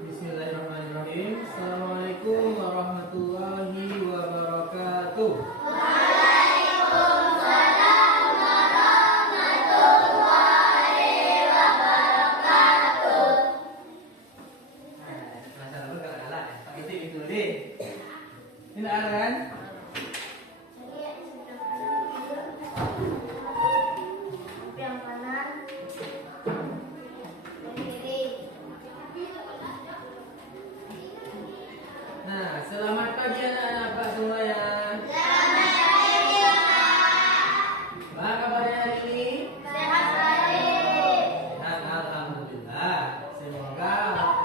Bismillahirrahmanirrahim. Assalamualaikum warahmatullahi wabarakatuh. Ini ada kan? Yang kanan, yang kiri. Nah, selamat pagi anak-anak Pak semuanya. Selamat pagi, Pak. Apa kabarnya hari ini? Sehat sekali. Sehat, alhamdulillah. Semoga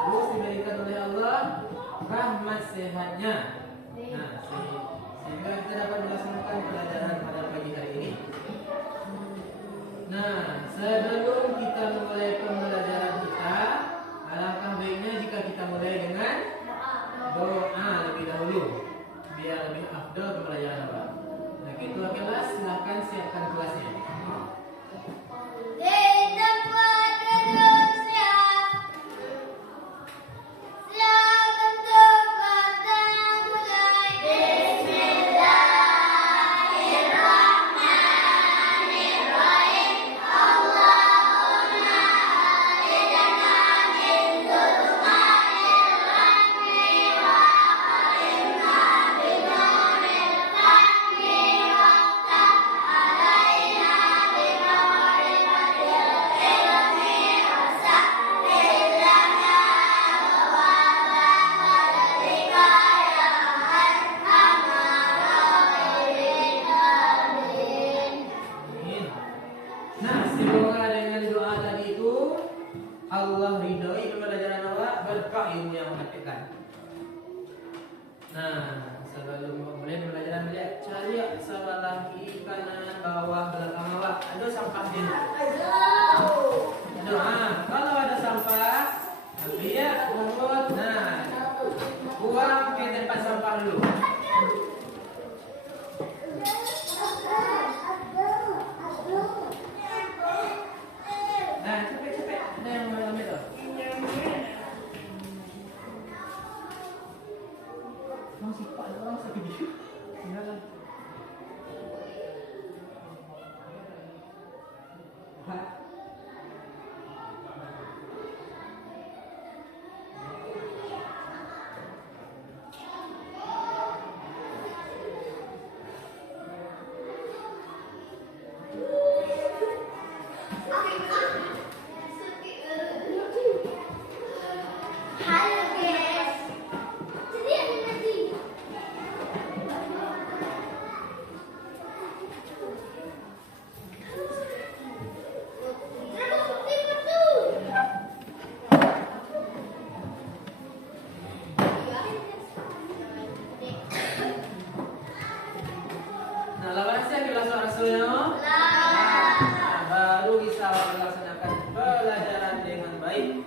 terus diberikan oleh Allah rahmat sehatnya. Nah, sehingga kita dapat melaksanakan pelajaran pada pagi hari ini. Nah, sebelum kita memulai pembelajaran kita, alangkah baiknya jika kita mulai dengan doa lebih dahulu, biar lebih afdal pembelajaran apa. Nah, ketua kelas silahkan siapkan kelasnya. Kita duduk siap. Siap untuk kita mulai. Bismillahirrahmanirrahim. Allahumma aidana min dhulumil wahmi wa akhrijna binuril fahmi waftah alaina binuril ilmi wasahhil lana abwaaba fadlika ya arhamar rahimin. Amin. Amin. Nah, semoga dengan doa tadi itu Allah ridhoi pembelajaran awak, berkah ilmu yang mengatikkan. Nah, sebelum mulai pembelajaran lihat, cari sebelah kiri, kanan, bawah, belakang awak. Ada sampah di kalau ada sampah, ambil ya, pungut. Nah, buang ke tempat sampah dulu. Nah, cepet-cepet. Ada yang mau ambil tuh. Masih pak doang sakit di. Tinggal. Halo guys. Jadi ada nanti. Nah, lawan siapa kelas rasulnya? Nah, baru bisa melaksanakan pelajaran dengan baik.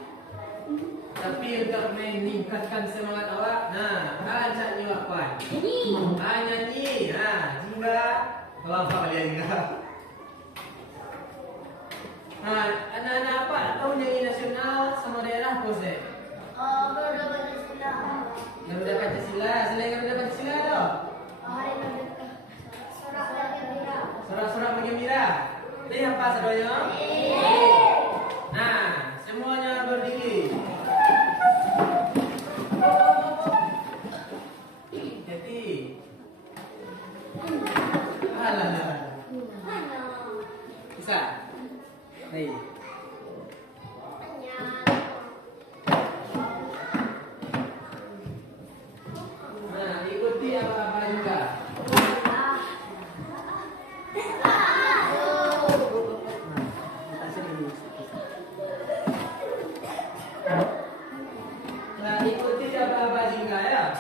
Tapi untuk meningkatkan semangat awak, nah, ajak nyuapan. Nyanyi, nah, jingga, kalau apa kalian jingga? Nah, anak-anak apa tahu nyanyi nasional sama daerah apa sih? Garuda Pancasila. Garuda Pancasila, selain Garuda Pancasila ada? Hari Merdeka. Sorak Gembira. Sorak-sorak bergembira. Ini apa saudanya? Nah, semuanya berdiri. Jadi, alah. Bisa? Nih. Nah, ikuti apa-apa juga. Nah, ikuti apa-apa juga ya.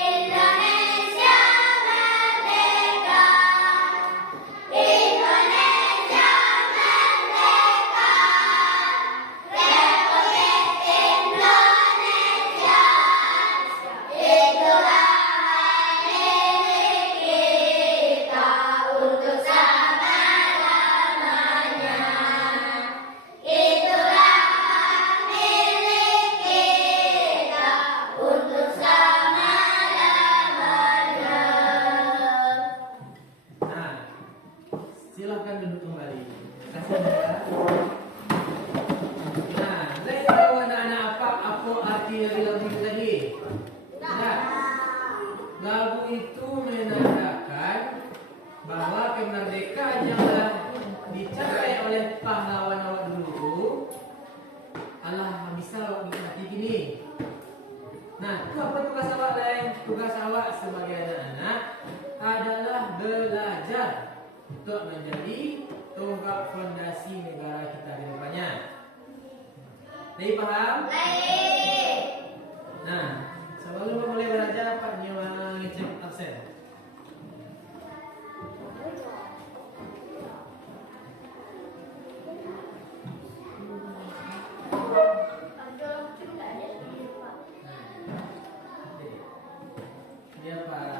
Indonesia merdeka. Silahkan duduk kembali. Kasih ya. Nah, saya tahu anak-anak apa arti dari lagu itu tadi? Nah, lagu itu menandakan bahwa kemerdekaan yang telah dicapai oleh pahlawan awak dulu Allah bisa awak nikmati gini. Nah, itu apa tugas awak lain? Tugas awak sebagai anak-anak adalah belajar untuk menjadi tonggak fondasi negara kita ke depannya. Jadi paham? Nah, sebelum memulai belajar, Pak Nyawa ngecek absen. Ya Pak.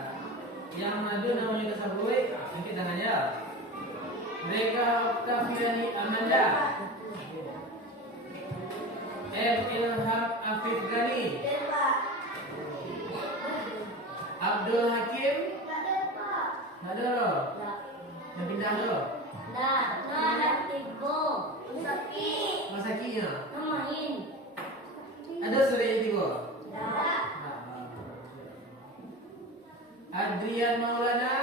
Yang maju namanya Kesabui, angkat tangannya. Mereka Oktaviani Amanda. M. Ilham Afif Ghani. Abdul Hakim. Ada loh. Yang pindah loh. Masakinya. Ada sudah itu. Adrian Maulana.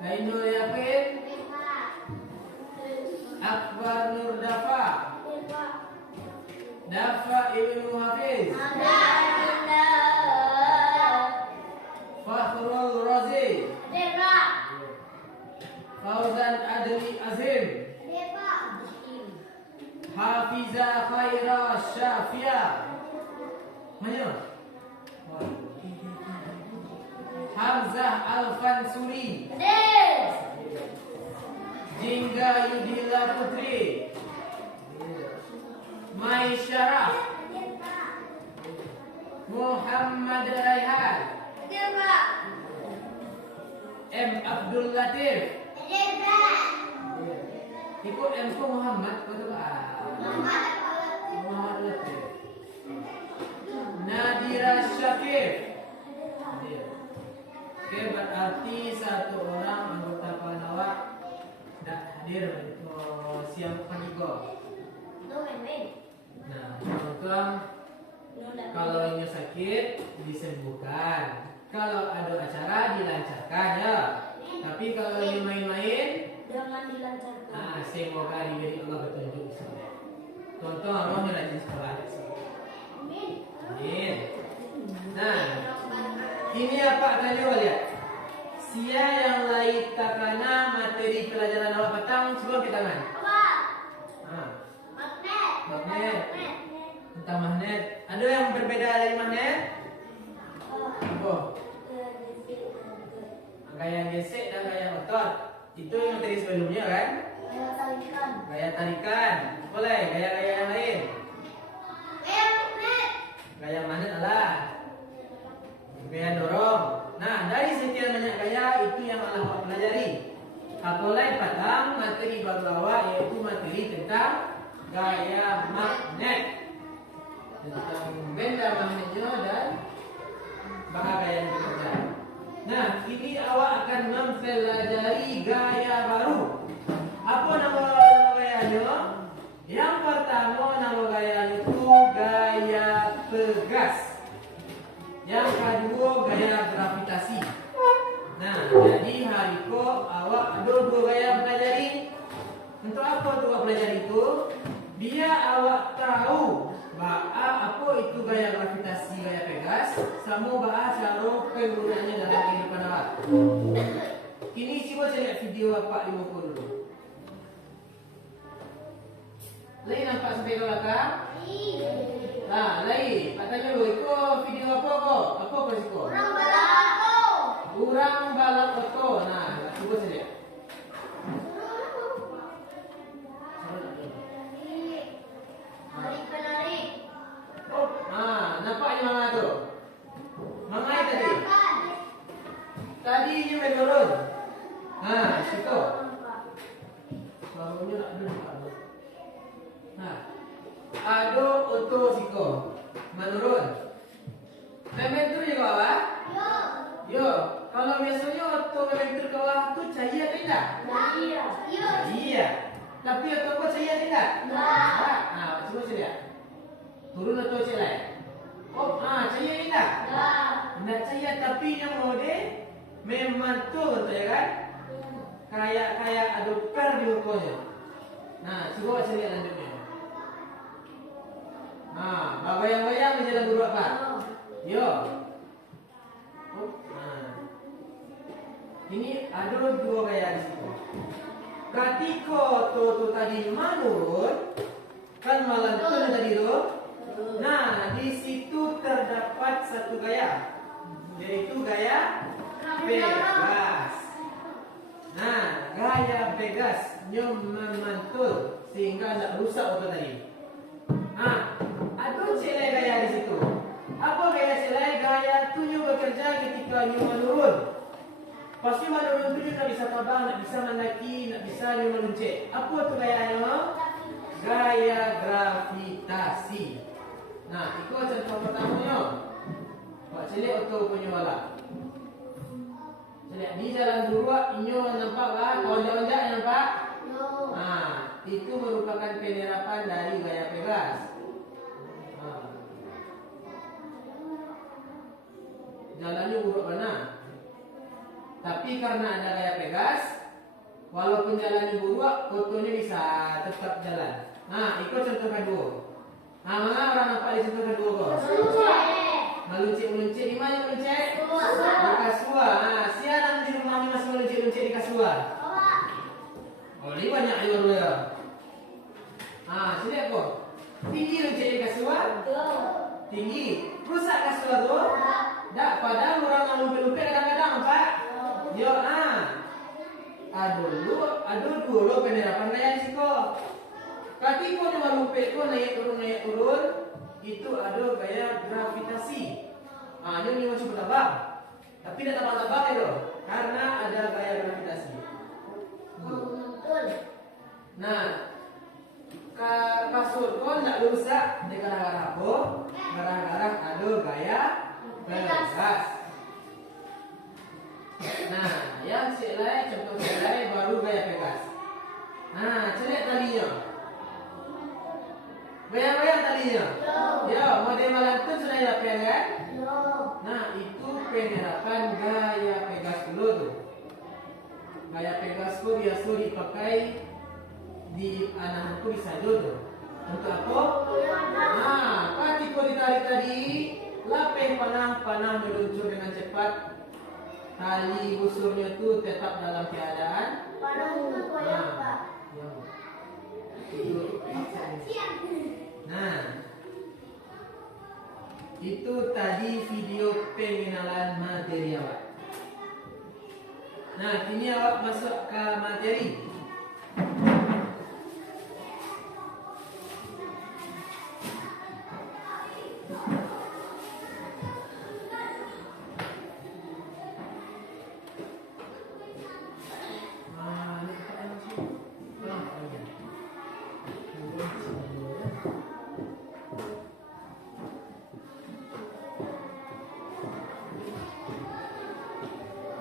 Ainul Yakin. Akbar Nur Dafa. Dafa Ibnu Hafiz. Fakhrul Razi. Fauzan Adli Azim. Hafiza Khaira Syafia. Mana? Hamzah Al-Fansuri. Jingga Yudhila Putri. Mai Syaraf. Muhammad Raihan. M. Abdul Latif. Iku M ku Muhammad betul Muhammad Latif. Nadira Syakir. Oke, berarti satu orang anggota pahlawan tidak hadir untuk siang pagi kok. Nah, teman-teman, kalau ini sakit disembuhkan. Kalau ada acara dilancarkan ya. Tapi kalau ini main-main Jangan dilancarkan. nah, semoga diberi Allah petunjuk. Tonton Allah rajin sekolah. Amin. Nah, ini apa kalian coba lihat. Sia yang lain takana materi pelajaran awak petang coba kita tangan. Magnet. Tentang magnet. Ada yang berbeda dari magnet? Oh. Gaya gesek dan gaya otot. Itu yang materi sebelumnya kan? Gaya tarikan. Boleh gaya-gaya yang lain. Gaya magnet adalah gaya dorong. Nah, dari sekian banyak gaya itu yang Allah pelajari. Apalagi petang materi baru awal yaitu materi tentang gaya magnet. Tentang benda magnetnya dan bahasa yang bekerja. Nah, ini awak akan mempelajari gaya baru. Apa nama gayanya? Yang pertama nama gayanya itu gaya pegas. Yang kedua gaya gravitasi. Nah, jadi hari ini awak ada dua gaya pelajari. Untuk apa dua pelajari itu? Biar awak tahu apa itu gaya gravitasi, gaya pegas, sama bahas cara penggunaannya dalam kehidupan awak. Ini coba saya lihat video apa 50 dulu. Lain nampak sampai ke belakang? Nah, lain. Pak tanya dulu, itu video apa kok? Apa kok? Urang balap oto. Nah, coba saya lihat. Oh, nampak yang mana tu? Mangai tadi? Tadi dia menurun. Situ. Barunya nak duduk. Ado oto siko menurun. Memen tu juga apa? Yo. Kalau biasanya auto meter ke bawah itu cahaya tidak? Iya. Iya. Tapi auto kok cahaya tidak? Enggak. Nah, coba saya lihat. Turun atau celai? Oh, cahaya tidak? Enggak. Tidak cahaya tapi yang mode memang tuh, betul ya kan? Kayak ada per di mukanya. Nah, coba saya lihat lanjutnya. Nah, bayang-bayang di jalan guru apa? Yo. Ini ada dua gaya di situ. Ketika tu tadi menurun, kan malam tu tadi tu. Nah, di situ terdapat satu gaya, yaitu gaya Pegas. Nah, gaya Pegas memantul sehingga tidak rusak auto tadi. Ada celai gaya di situ. Apa gaya celai? Gaya tu bekerja ketika menurun. Pasti menurun tu tak bisa terbang, tak bisa mendaki, tak bisa meluncur. Apa tu gayanya? Gaya gravitasi. Nah, itu contoh pertamanya. Buat celik auto punya wala. Celik di jalan dua, inyo nampak lah, lonjak-lonjak nampak? Itu merupakan penerapan dari gaya Pegas. Jalannya buruk mana? Tapi karena ada gaya Pegas, walaupun jalannya buruk, fotonya bisa tetap jalan. Nah, itu contoh kedua. Nah, mana orang nampak di contoh kedua kok? Meluncur di mana meluncur? Di kasua. Nah, siapa di rumahnya masih meluncur di kasua? Oh, ini banyak ayam ya. Sini aku. Tinggi meluncur di kasua? Tinggi. Rusak kasua tu? Tak, padahal orang yang lupa-lupa kadang-kadang, Pak. Yo, aduh dulu penerapan gaya risiko. Kaki kau yang lupa kau naik turun, itu ada gaya gravitasi. Ini masih bertambah, tapi tidak tambah-tambah itu, karena ada gaya gravitasi. Nah, kasur kau tidak rusak, gara-gara apa? Gara-gara ada gaya Pegas. Nah, yang selai contoh selai baru gaya Pegas. Nah, celik talinya. Bayang-bayang talinya. Ya, model malantun sudah dapat kan? Nah, itu penerapan gaya Pegas dulu tuh. Gaya Pegas itu biasa dipakai di anak-anakku bisa dulu. Untuk apa? Ketika ditarik tadi, lapeng panah meluncur dengan cepat. Tali busurnya itu tetap dalam keadaan. Itu tadi video pengenalan materi awak. Nah, kini awak masuk ke materi.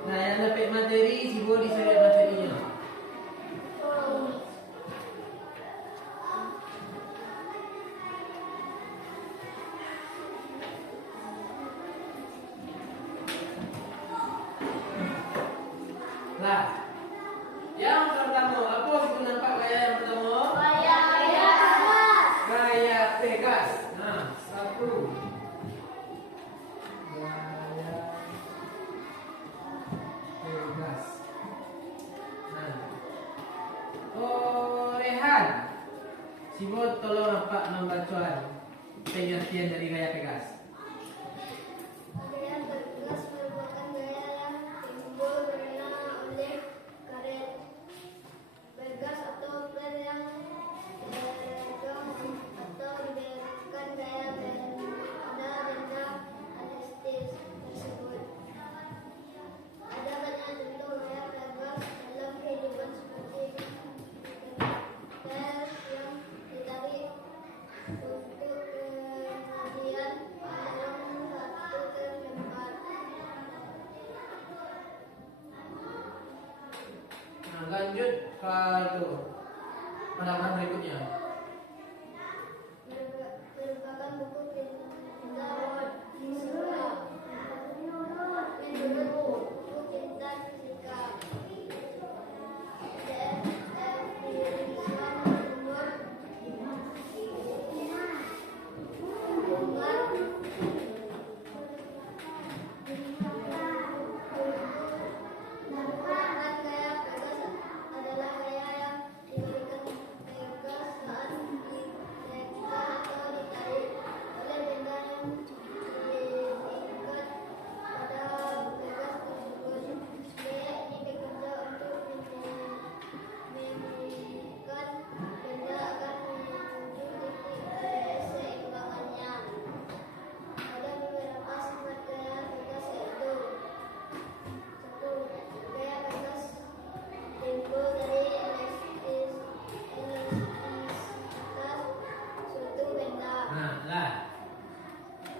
Nah, yang dapat materi, cuba diseret materinya. Nah, yang pertama, apa kita nampak gaya yang pertama? Gaya Pegas. Nah, satu. Gaya Pegas. Nah, Rehan. Sibot tolong nampak membaca pengertian dari gaya Pegas. Gaya Pegas merupakan gaya yang timbul karena oleh karet Pegas atau per yang dipegang atau diberikan gaya pada benda analisis tersebut. Ada banyak contoh gaya Pegas dalam kehidupan seperti per yang ditarik untuk kemudian lanjut ke itu paragraf berikutnya. Merupakan buku pintar fisika. Menurut buku pintar fisika,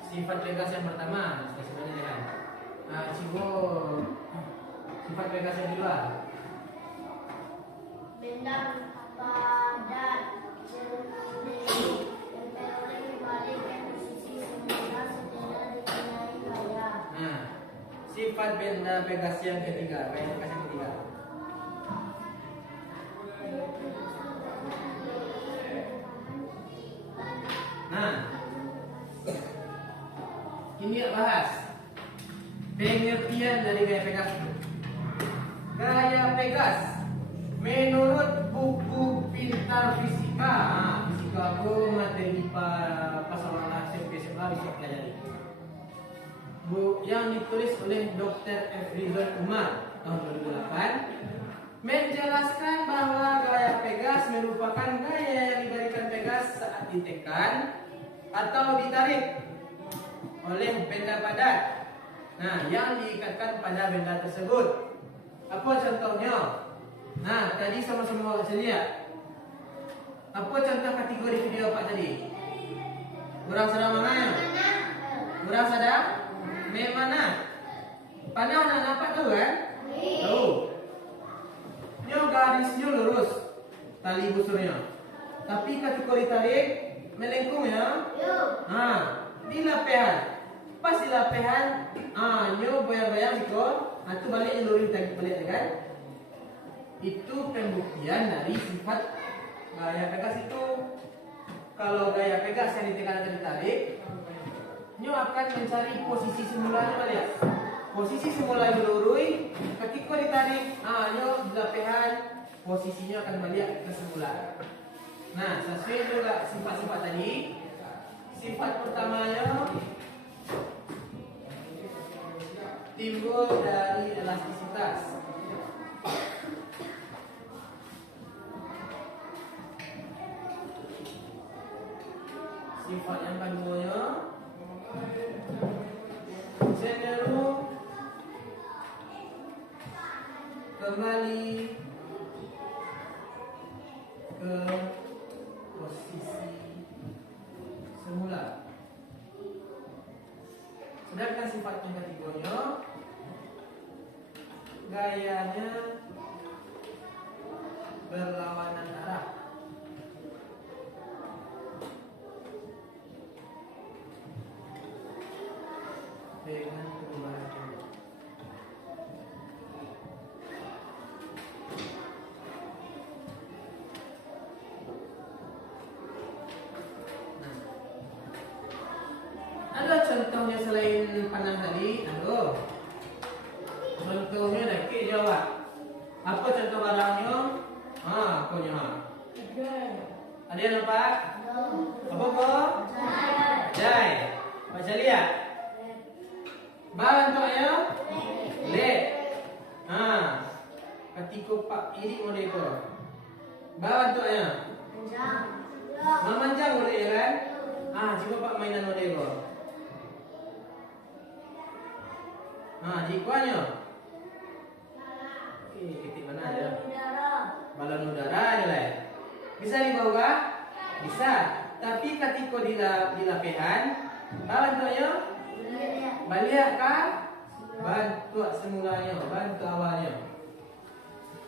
sifat Pegas yang pertama, saya sebenarnya kan. Sifat Pegas yang kedua. benda padat sendiri memperoleh kembali ke posisi semula setelah dikenai gaya. Nah, sifat benda Pegas yang ketiga, benda Pegas yang ketiga. Nah, ini bahas pengertian dari gaya Pegas. Gaya Pegas menurut buku pintar fisika, fisika aku materi pasaran SMP SMA bisa pelajari. Yang ditulis oleh Dr. F. Rizal Umar tahun 2008 menjelaskan bahwa gaya Pegas merupakan gaya yang diberikan Pegas saat ditekan atau ditarik oleh benda padat. Nah, yang diikatkan pada benda tersebut. Apa contohnya? Nah, tadi sama-sama saya lihat. Apa contoh kategori video Pak tadi? Kurang sadar mana? Kurang sadar? Mana? Panah nak nampak tu kan? Tahu. Nyo garisnya lurus, tali busurnya. Tapi kategori tarik melengkung ya. Di lapehan. Pas di lapehan, nyo bayang-bayang ikut, tu balik luring tarik balik kan? Itu pembuktian dari sifat gaya Pegas itu. Kalau gaya Pegas yang ditekan atau ditarik, nyo akan mencari posisi semulanya balik. Posisi semula dilurui, ketika ditarik, nyo di lapehan, posisinya akan balik ke semula. Nah, sesuai juga sifat-sifat tadi. Sifat pertamanya timbul dari elastisitas. Sifat yang keduanya cenderung kembali ke posisi semula. Sedangkan sifat yang ketiganya gayanya berlawanan arah. Dengan perubahan jumlah. Ada contohnya selain panah tadi? Ada. Contohnya nakik jawab. Apa contoh barangnya? Punya. Ada yang nampak? Apa kok? Jai. Baca lihat. Bahan contohnya? Led. Ketika Pak ini model itu. Bahan contohnya? Memanjang model ya kan? Coba Pak mainan model itu. Dikuanya. Titik mana aja? Balon udara aja lah. Bisa dibawa? Bisa. Tapi ketika di lapehan, bahan contohnya? Balik kah? Bantu semulanya, bantu awalnya.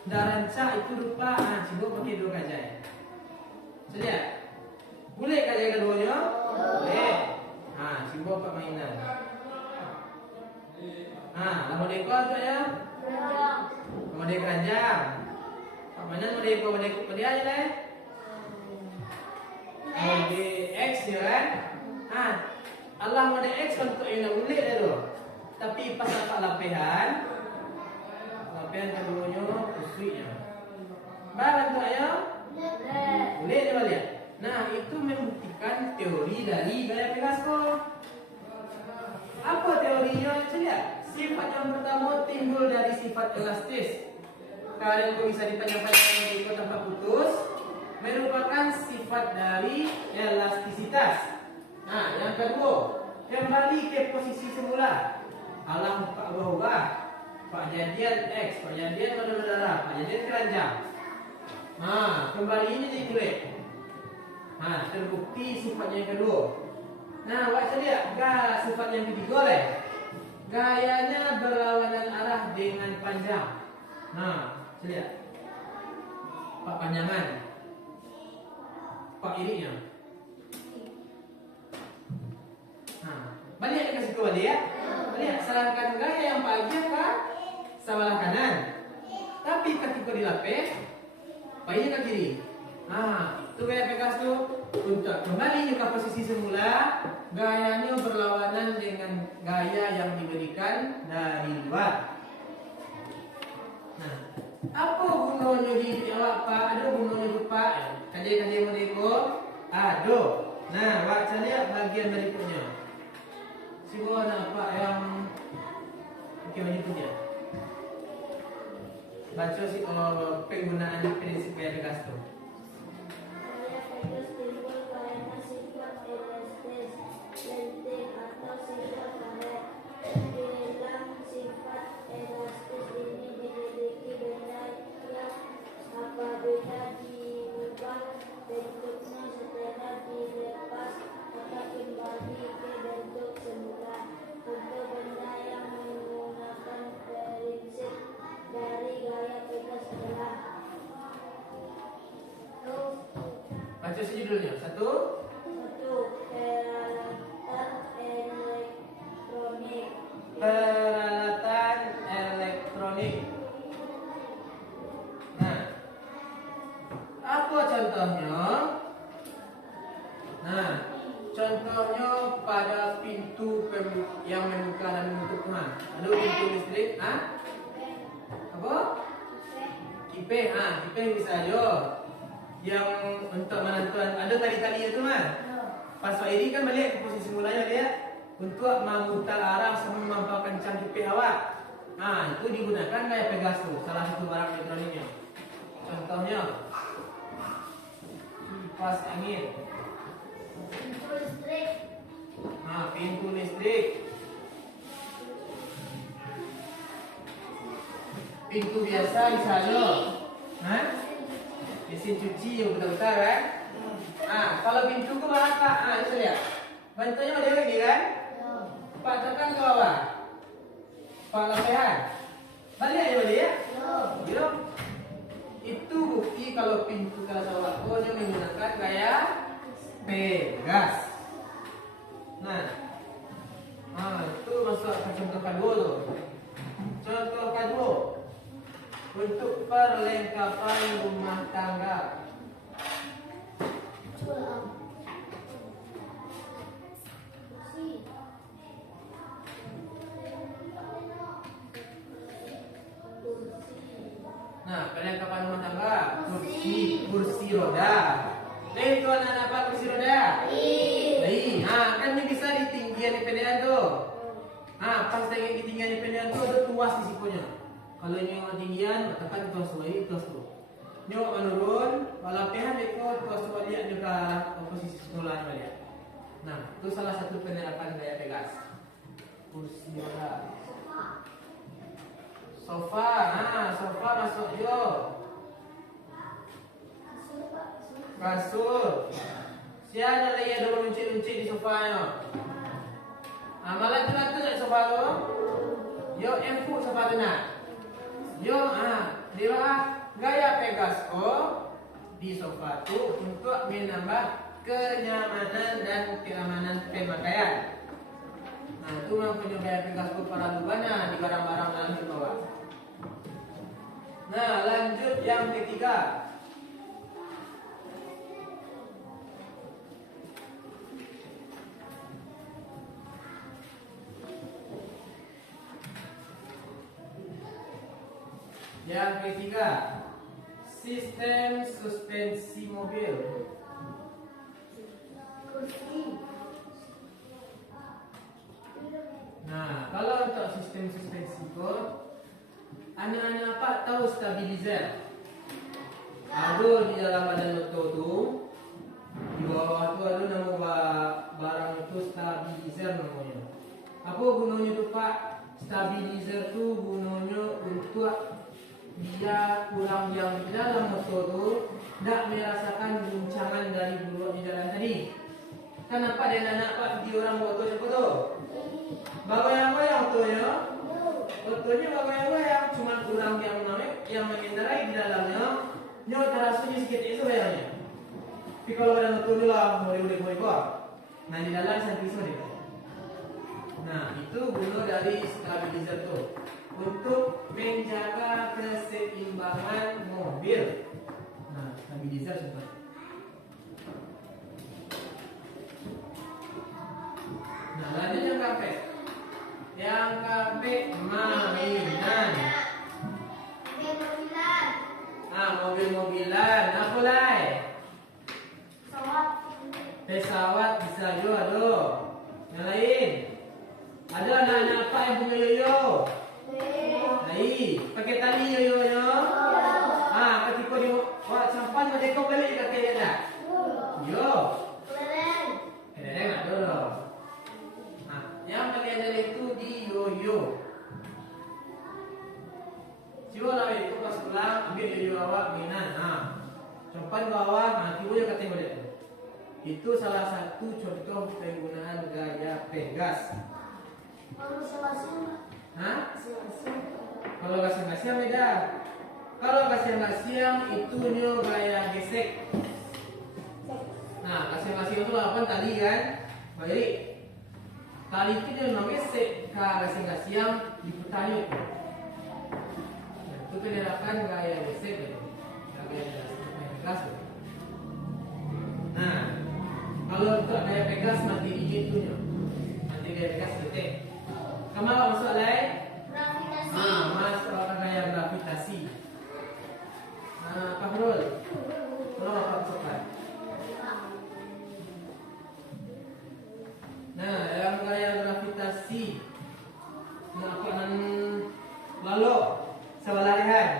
Daranca itu lupa. Cibo pakai 2 kajai. Lihat. Boleh kajai keduanya? Boleh. Cibo pak mainan. Nama deko tu ya? Keranjang. Nama keranjang. Pak mana nama deko dia aja deh. Mode X ya kan? Allah mode X untuk yang boleh deh tu. Tapi pas apa lapihan keduanya kusuknya. Barang tu ya? Boleh dia balik. Nah, itu membuktikan teori dari gaya Pegaso. Apa teorinya? Coba. Sifat yang pertama timbul dari sifat elastis. Kalian kok bisa dipanjang-panjang ikut tanpa putus, merupakan sifat dari elastisitas. Nah, yang kedua, kembali ke posisi semula. Alam tak berubah. Pak jadian X, Pak jadian darah, Pak jadian keranjang. Kembali ini jadi kulit. Terbukti sifatnya yang kedua. Nah, baca lihat sifat yang ketiga leh. Gayanya berlawanan arah dengan panjang. Lihat. Pak panjangan. Pak irinya. Balik kasih ke balik ya. Lihat, salahkan gaya yang pagi kan sebelah kanan. Tapi ketika dilapis, bayinya ke kiri. Itu gaya Pegas tu. Untuk kembali ke posisi semula, gayanya berlawanan dengan gaya yang diberikan dari luar. Apa gunanya di awak Pak? Ada gunanya di Pak? Kajian-kajian mereka ada. Baca lihat bagian berikutnya. Semua nampak yang macam itu dia. Baca si penggunaan prinsip gaya Pegas tu. Gaya Pegas timbul karena sifat elastis, lenting atau sifat karet. Dalam sifat elastis ini dimiliki benda yang apabila diubah bentuknya setelah dilepas akan kembali ke bentuk semula. Untuk benda yang menggunakan prinsip dari gaya Pegas adalah Baca sejudulnya. Satu. Peralatan elektronik. Apa contohnya? Contohnya pada pintu yang membuka dan menutup. Ada pintu listrik. Apa? Kipas. Kipas bisa aja. Yang untuk menentukan ada tali-tali itu pas Pak Iri kan balik ke posisi mulanya dia untuk memutar arah sambil memperkencang kipas awak. Itu digunakan gaya Pegas tu, salah satu barang elektroniknya. Contohnya kipas angin, pintu listrik, pintu listrik, pintu biasa bisa aja. Mesin cuci yang betul-betul kan? Kalau pintu ke bawah itu lihat. Bentuknya ada lagi kan? Pak tekan ke bawah. Pak lapihan. Balik aja balik ya? Ya. Itu bukti kalau pintu kelas awak yang menggunakan gaya Pegas. Itu masuk ke contoh kedua tu. Contoh kedua. Untuk perlengkapan rumah tangga. Perlengkapan rumah tangga. Kursi roda. Itu anak apa kursi roda? Kan ini bisa di tinggian pendidikan tu. Pas dengan ketinggian pendidikan tu ada tuas di sikunya. Kalau ini yang tinggian, tekan tuas balik, tuas tu. Ini menurun, lapihan ikut tuas balik juga posisi semula balik. Itu salah satu penerapan gaya Pegas. Kursi roda. Sofa, sofa masuk jo. Kasur. Siapa lagi ada meluncik-luncik di sofanya? Malah tu nak sofa tu. Yo empuk sofa tu nak. Yo, gaya Pegas O di sofa itu untuk menambah kenyamanan dan keamanan pemakaian. Nah, itu mempunyai gaya Pegas O para lubana di barang-barang dalam di bawah. Nah, lanjut yang ketiga. Yang ketiga, sistem suspensi mobil. Nah, kalau untuk sistem suspensi itu, anak-anak apa tahu stabilizer? Ada di dalam badan motor tu, di bawah tu ada nama barang itu stabilizer namanya. Apa gunanya tu Pak? Stabilizer tu gunanya untuk dia kurang yang di dalam motor tu tidak merasakan guncangan dari bulu di jalan tadi. Kenapa dia nak Pak di orang motor siapa tu? Goyang-goyang tu ya. Motornya goyang-goyang, cuma kurang yang mengendarai di dalamnya. Nyo terasanya sedikit itu bayarnya. Tapi kalau ada motor tu lah boleh buat. Nah di dalam santai sorry. Nah itu guna dari stabilizer tu untuk menjaga keseimbangan mobil. Nah stabilizer seperti. Nah lanjut yang kafe. Yang kafe mainan. Mobil-mobilan. Apa lai? Pesawat bisa juga ada. Yang lain? Ada anak-anak apa yang punya yoyo? Pakai tali yoyo-nya? Ketika dia buat sampan mereka balik kaki dia tak? Yo. Kelereng ada loh. Yang pakai tali itu di yoyo. Coba lah itu pas pulang ambil yoyo awak mainan. Sampan ke awak, tiba dia kata balik. Itu salah satu contoh penggunaan gaya Pegas. Kalau gasing-gasing beda. Kalau gasing-gasing itu nyo gaya gesek. Nah, gasing-gasing itu apa tali kan? Baik. Tali itu nyo gesek ke gasing-gasing diputarnya itu. Itu penerapan gaya gesek itu. Gaya Pegas. Nah, kalau untuk gaya Pegas mati digit itu nyo. Mati gaya Pegas titik. Kamu masuk lain? Gravitasi. Masuk gaya gravitasi. Pak Rul, tolong apa masukkan? Nah, yang gaya gravitasi. Apa lalu sebelarihan.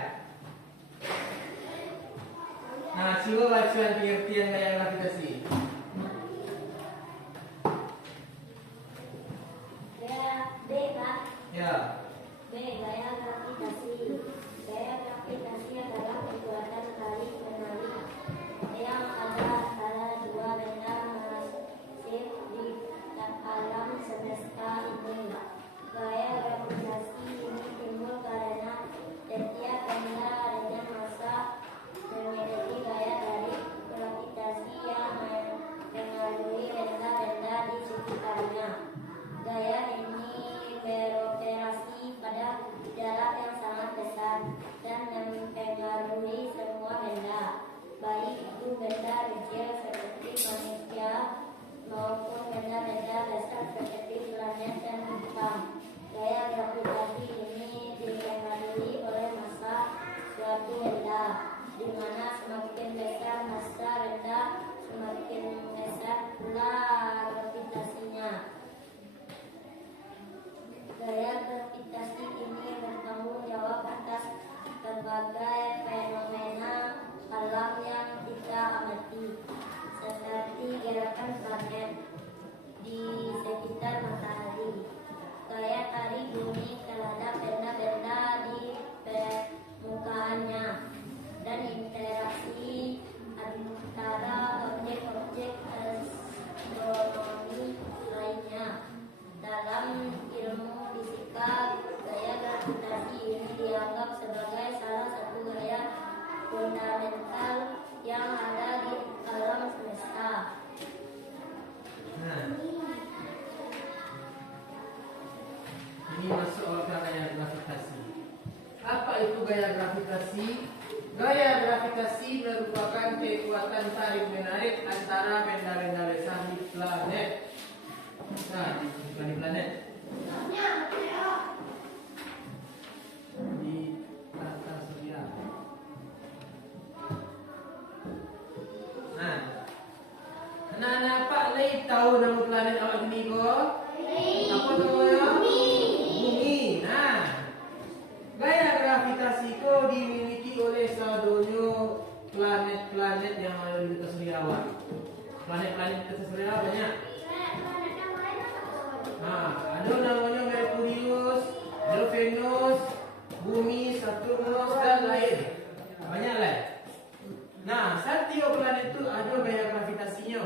Nah, coba bacaan pengertian gaya gravitasi. Ya. B. Gaya gravitasi. Gaya gravitasi adalah kekuatan tarik menarik yang ada antara dua benda masif di alam semesta ini. Gaya gravitasi ini timbul karena setiap benda dengan massa memiliki gaya tarik gravitasi yang mengaruhi benda-benda di sekitarnya. Gaya ini beroperasi pada jarak yang sangat besar dan mempengaruhi semua benda, baik itu benda kecil seperti manusia maupun benda-benda besar seperti planet dan bintang. Gaya gravitasi ini dipengaruhi oleh massa suatu benda, di mana semakin besar massa benda, semakin besar pula gravitasinya. Gaya gravitasi ini bertanggung jawab atas berbagai fenomena alam yang kita amati, seperti gerakan planet di sekitar matahari, gaya tarik bumi terhadap benda-benda di permukaannya, dan interaksi antara objek-objek astronomi lainnya. Dalam ilmu fisika, gaya gravitasi ini dianggap sebagai salah satu gravitasi. Gaya gravitasi merupakan kekuatan tarik menarik antara benda-benda besar di planet. Nah, di planet. Di tata surya. Nah, Pak Lai tahu nama planet awak ni ko? Apa namanya? Bumi. Nah, gaya gravitasi ko dimiliki oleh sadonya planet-planet yang ada di tata surya awak. Planet-planet di tata surya banyak. Nah, ada namanya Merkurius, ada Venus, Bumi, Saturnus dan lain. Banyak lah. Nah, setiap planet itu ada gaya gravitasinya.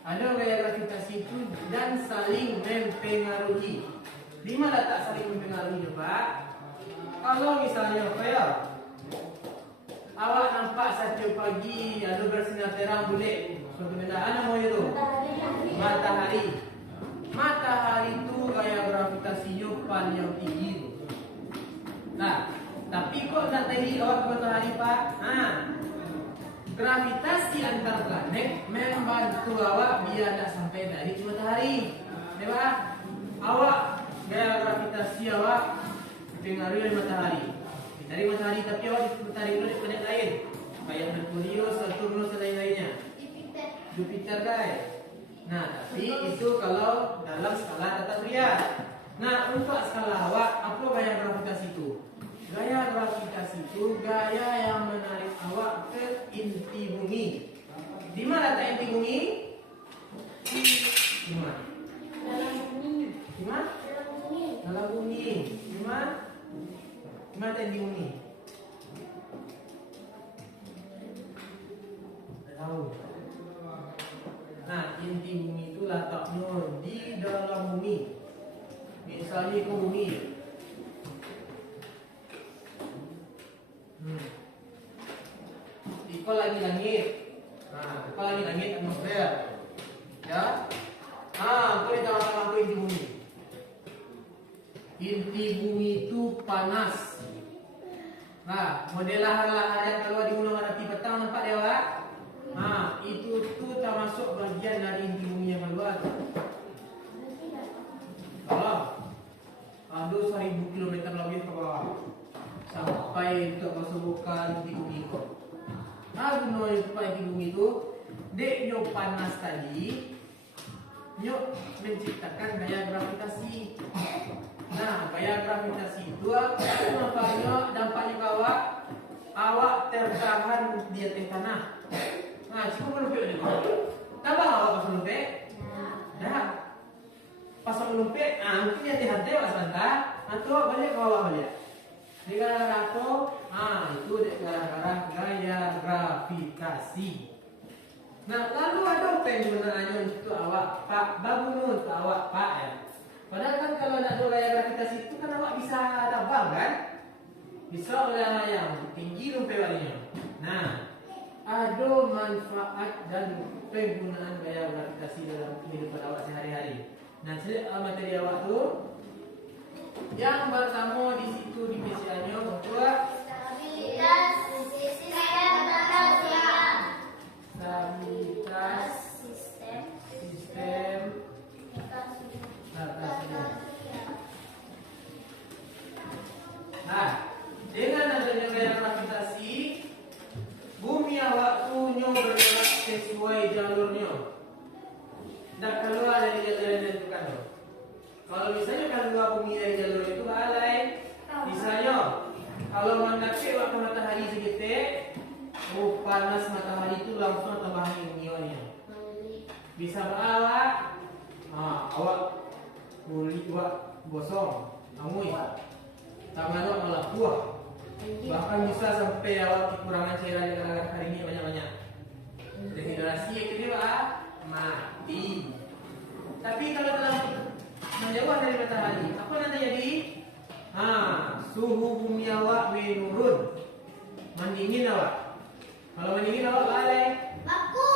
Ada gaya gravitasi itu dan saling mempengaruhi. Di mana tak saling mempengaruhi, Pak? Kalau misalnya kayak awak nampak setiap pagi ada bersinar terang bulat. Suatu benda apa namanya itu? Matahari. Matahari itu gaya gravitasinya paling tinggi. Nah, tapi kok tak tinggi awak matahari, Pak? Gravitasi antar planet membantu awak biar tak sampai dari matahari. Ya, Pak? Awak gaya gravitasi awak dipengaruhi oleh matahari. Dari matahari tapi awak ditarik oleh planet lain. Kayak Merkurius, Saturnus dan lain-lainnya. Jupiter, guys. Nah, tapi itu kalau dalam skala tata surya. Nah, untuk skala awak, apa gaya gravitasi itu? Gaya gravitasi itu gaya yang menarik awak ke inti bumi. Di mana tak inti bumi? Di mana? Dalam bumi. Di mana? Dalam bumi. Dalam bumi. Di mana? Di mana tak inti bumi? Tak tahu. Nah, inti bumi itu letaknya di dalam bumi. Misalnya ke bumi. Iko lagi langit. Nah, iko lagi langit atmosfer. Ya. Aku ditawar lampu inti bumi. Inti bumi itu panas. Nah, model lahar-lahar yang keluar di gunung api petang nampak dewa. Nah, itu tuh termasuk bagian dari inti bumi yang keluar. Kalau ada 1000 km lebih ke bawah sampai ke kesubukan inti bumi itu. Nah, gunung inti bumi itu deknya panas tadi, nyok menciptakan gaya gravitasi. Nah, gaya gravitasi itu dampaknya ke awak tertahan di atas tanah. Nah, cukup melumpik ni. Tambah awak pas melumpik? Dah. Pas melumpik, mungkin dia hati-hati awak sebentar. Atau balik ke bawah balik. Di gara-gara apa? Itu gara-gara gaya gravitasi. Nah, lalu ada penggunaannya untuk awak, Pak. Bangun untuk awak, Pak, ya. Padahal kan kalau nak ada gaya gravitasi itu kan awak bisa terbang, kan? Bisa oleh yang tinggi lumpik walinya. Nah, ada manfaat dan penggunaan gaya gravitasi dalam kehidupan awak sehari-hari. Nah, materi awak tu yang pertama di situ di PCA-nya bahwa Stabilitas sistem tata surya. stabilitas Sistem sistem tata surya. Nah, dengan adanya gaya gravitasi, bumi awak punya bergerak sesuai jalurnya. Dan keluar dari jalur yang ditentukan. Kalau misalnya keluar bumi dari jalur itu balai, misalnya kalau mendaki waktu matahari segitu, panas matahari itu langsung tambah minionnya. Bisa berawak, awak kulit awak gosong, amui, tangan awak malah buah. Bahkan bisa sampai awak kekurangan cairan dengan hari ini banyak-banyak. Dehidrasi akhirnya mati. Tapi kalau telah menjauh dari matahari, apa yang terjadi? Suhu bumi awak menurun, mendingin awak. Kalau mendingin awak balai, baku.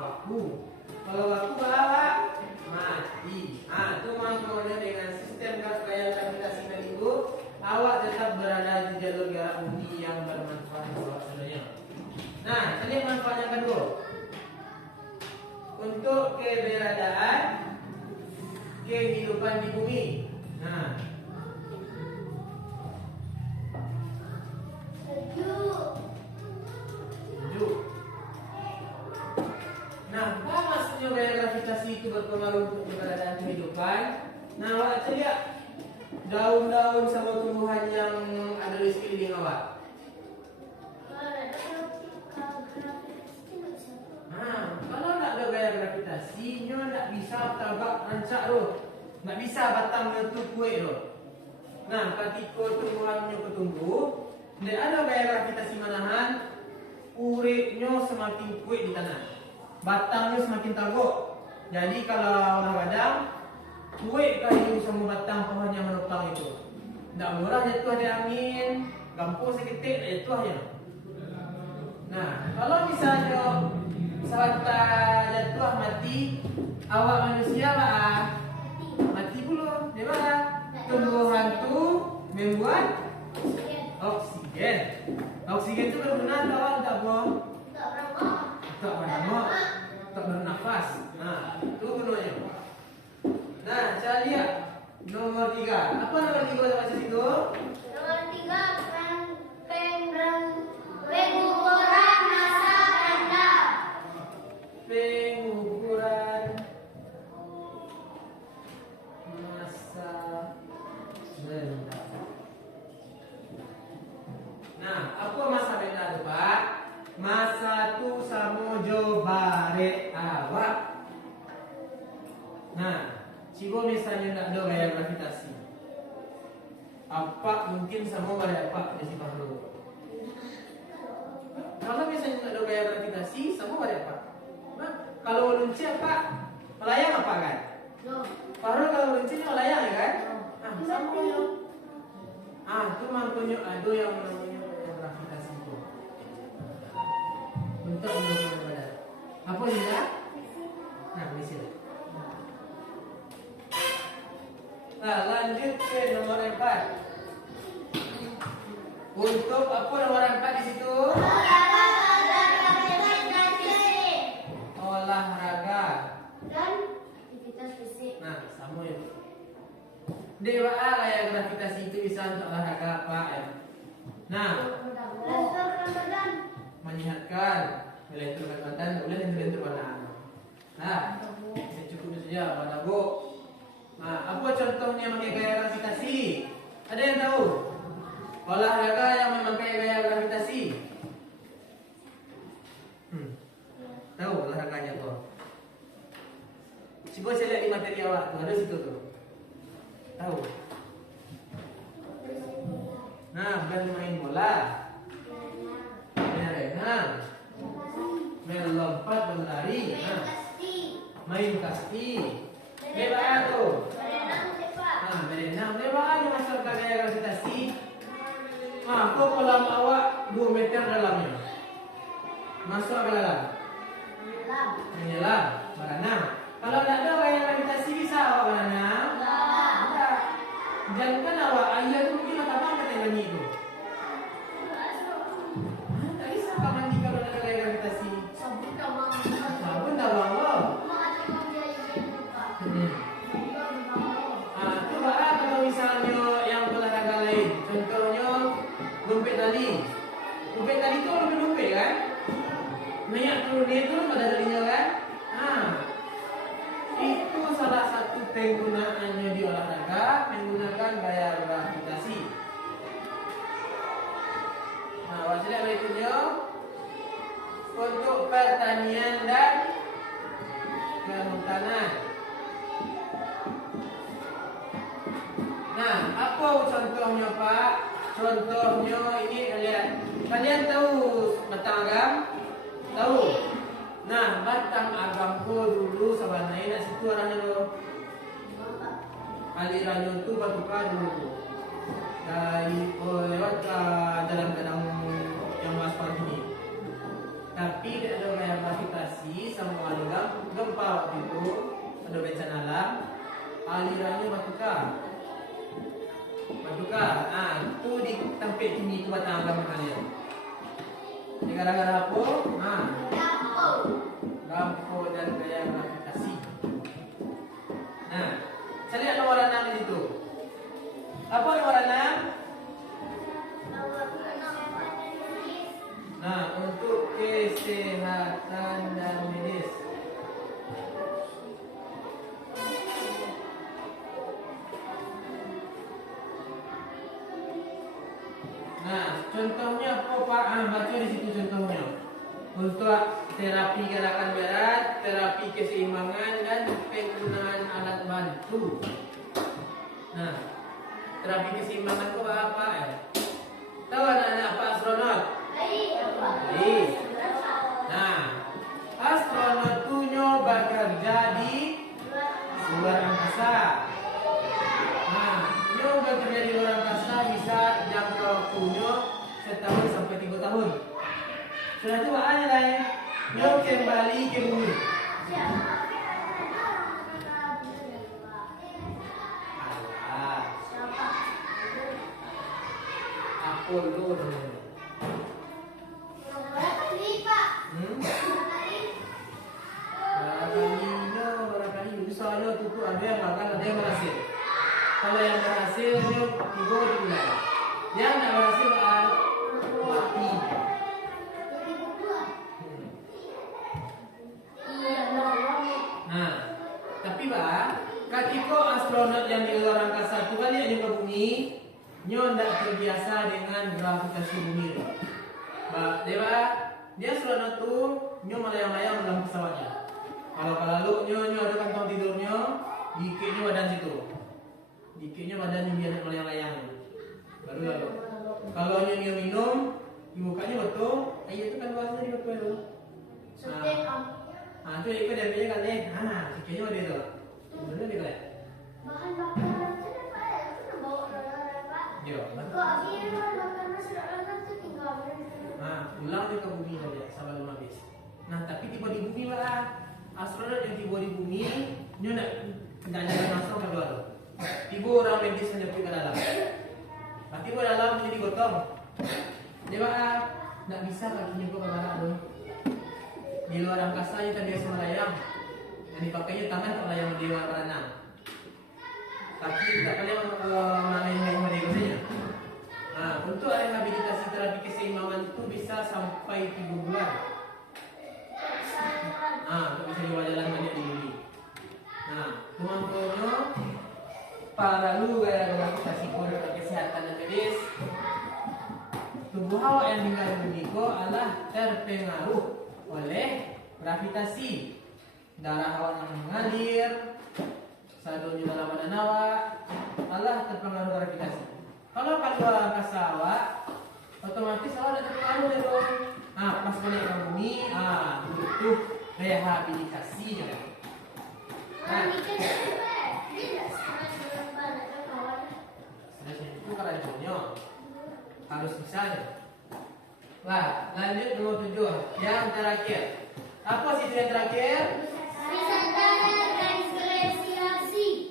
baku. Kalau baku awak mati. Itu maknanya dengan sistem gaya gravitasi tadi itu, awak tetap berada di jalur gerak bumi yang bermanfaat untuk seluruhnya. Nah, ini manfaat yang kedua. Untuk keberadaan kehidupan di bumi. Nah, sejuk. Nah, apa maksudnya gaya gravitasi itu berpengaruh untuk keberadaan kehidupan? Nah, awak lihat daun-daun sama tumbuhan yang ada di sekeliling awak. Nah, kalau tak ada gaya gravitasi, nyo tak bisa tabak rancak tu, tak bisa batangnya tu kuat tu. Nah, ketika tumbuhannya bertumbuh, tidak ada gaya gravitasi manahan, uripnya semakin kuat di tanah, batangnya semakin taguh. Jadi kalau kadang kuat kayu sama batang pohon yang menopang itu, tidak murah jatuh ada angin, gampang seketik jatuh aja. Nah, kalau misalnya sewaktu jatuh mati, awak manusia mati pula. Dia mana? Tumbuhan tu membuat oksigen. Oksigen itu berguna untuk awak tak apa? Tak bernafas. Tak bernafas. Nah, itu gunanya. Nah, saya lihat nomor 3. Apa nomor 3 baca situ? Nomor 3, pengukuran massa rendah. Pengukuran massa rendah. Nah, apa massa rendah tu, Pak? Massa tu sama jo baret awak. Nah, cibo misalnya tak ada gaya gravitasi, apa mungkin sama baret apa di sifat dulu. Kalau misalnya tak ada gaya gravitasi, sama baret apa? Nah, kalau meluncur apa? Melayang apa kan? Baru kalau meluncurnya melayang ya kan? Ah, sama ya. Itu makanya ada yang namanya gravitasi itu. Untuk mendukung badan. Apa juga? Nah, di sini. Nah, lanjut ke nomor 4. Untuk apa nomor 4 di situ? Olahraga Dan aktivitas fisik. Nah, sama ya. Dewa gaya gravitasi itu bisa untuk olahraga apa ya? Nah, Lenturkan badan. menyehatkan, melenturkan badan, boleh melenturkan badan. Nah, cukup saja pada Bu. Nah, apa contohnya memakai gaya gravitasi? Ada yang tahu? Olahraga yang memakai gaya gravitasi. Tahu olahraganya tuh? Coba saya lihat di materi awak tuh, ada situ tuh. Tahu? Nah, bukan main bola, main renang, main lompat berlari, nah, main kasti, bebas tuh. Nah, berenang, bebas aja masuk ke gaya gravitasi. Nah, kok kolam awak 2 meter dalamnya, masuk ke dalam, menyelam, berenang. Kalau tidak ada gaya gravitasi bisa awak berenang? Tidak. Jangan awak ayah tu mungkin mata bang kata mandi tu. Tak bisa kau mandi kalau ada gaya gravitasi. Sabun tak bang lo. Tu barat kalau misalnya yang olahraga lain. Contohnya dompet tali. Dompet tali tu lebih dompet kan? Naik turun dia tu pada talinya kan? Itu salah satu penggunaannya di olahraga, menggunakan gaya gravitasi. Nah, wajib berikutnya untuk pertanian dan kehutanan. Nah, apa contohnya Pak? Contohnya ini kalian tahu batang agam? Tahu? Nah, batang agam ko dulu sabanai nak situ arahnya lo. Alirannya tu batuka dulu. Dari lewat ke jalan kadang yang aspal ini. Tapi tidak ada gaya gravitasi sama agam gempa waktu itu ada bencana alam. Alirannya batuka. Bertukar. Itu di tempat tinggi itu batang agama kalian. Ini gara-gara apa? Lampu dan gaya gravitasi. Nah, saya lihat nomor 6 di situ. Apa nomor 6? Nah, untuk kesehatan dan medis. Nah, contohnya apa Pak? Baca di situ contohnya. Untuk terapi gerakan berat, terapi keseimbangan, dan penggunaan alat bantu. Nah, terapi keseimbangan itu apa ya? Tahu anak-anak apa astronot? Baik. Nah, astronot itu nyoba kerja di luar angkasa. Nah, nyoba kerja di luar angkasa bisa jangka waktunya setahun sampai 3 tahun. Sudah coba aja lah ya. Nyoba kembali ke bumi. Alah, Apollo namanya. Barangkali itu soalnya tutup ada yang gagal, ada yang berhasil. Kalau yang berhasil dia tiba di bulan. Yang tidak berhasil mati. Nah, tapi Pak, ketika astronot yang di luar angkasa itu balik ke bumi, nyo tidak terbiasa dengan gravitasi bumi. Pak, dia astronot itu nyo melayang-layang dalam pesawatnya. Kalau lalu nyo ada kantong tidurnya, dikitnya badan situ. Dikitnya badan biar melayang-layang. Baru lalu. Kalau nyo minum, dibukanya betul. Ayo itu kan bahasanya di betul itu. Itu ikut dari punya kan sikitnya ada itu. Benar dia kan? Bahan bakaran itu Pak, itu bawa Pak. Yo. Kok akhirnya bahan bakaran sudah lengkap tuh tinggal. Pulang dia ke bumi saja sampai belum habis. Nah, tapi tiba di bumi Pak. Astronot yang tiba di bumi, dia tidak jalan masuk ke luar. Tiba orang medis menyebut ke dalam. Nah, tiba dalam menjadi gotong. Dia Pak, tidak bisa kakinya ke bawah dulu. Di luar angkasa kita biasa melayang. Yang dipakainya tangan untuk melayang di luar berenang. Kaki tidak kalian melayang mereka saja. Nah, untuk rehabilitasi terapi keseimbangan itu bisa sampai 3 bulan. Untuk bisa jalan banyak di bumi. Nah, teman-teman, para lu gaya kasih kode kesehatan dan medis. Tubuh awak yang tinggal di bumi ko adalah terpengaruh oleh gravitasi. Darah awak yang mengalir, saldonya dalam badan awak adalah terpengaruh gravitasi. Kalau keluar angkasa awak, otomatis awak ada terpengaruh dong. Pas balik ke bumi, butuh rehabilitasi ya. Itu karantinanya harus bisa ya. Lanjut nomor 7 yang terakhir. Apa sih yang terakhir?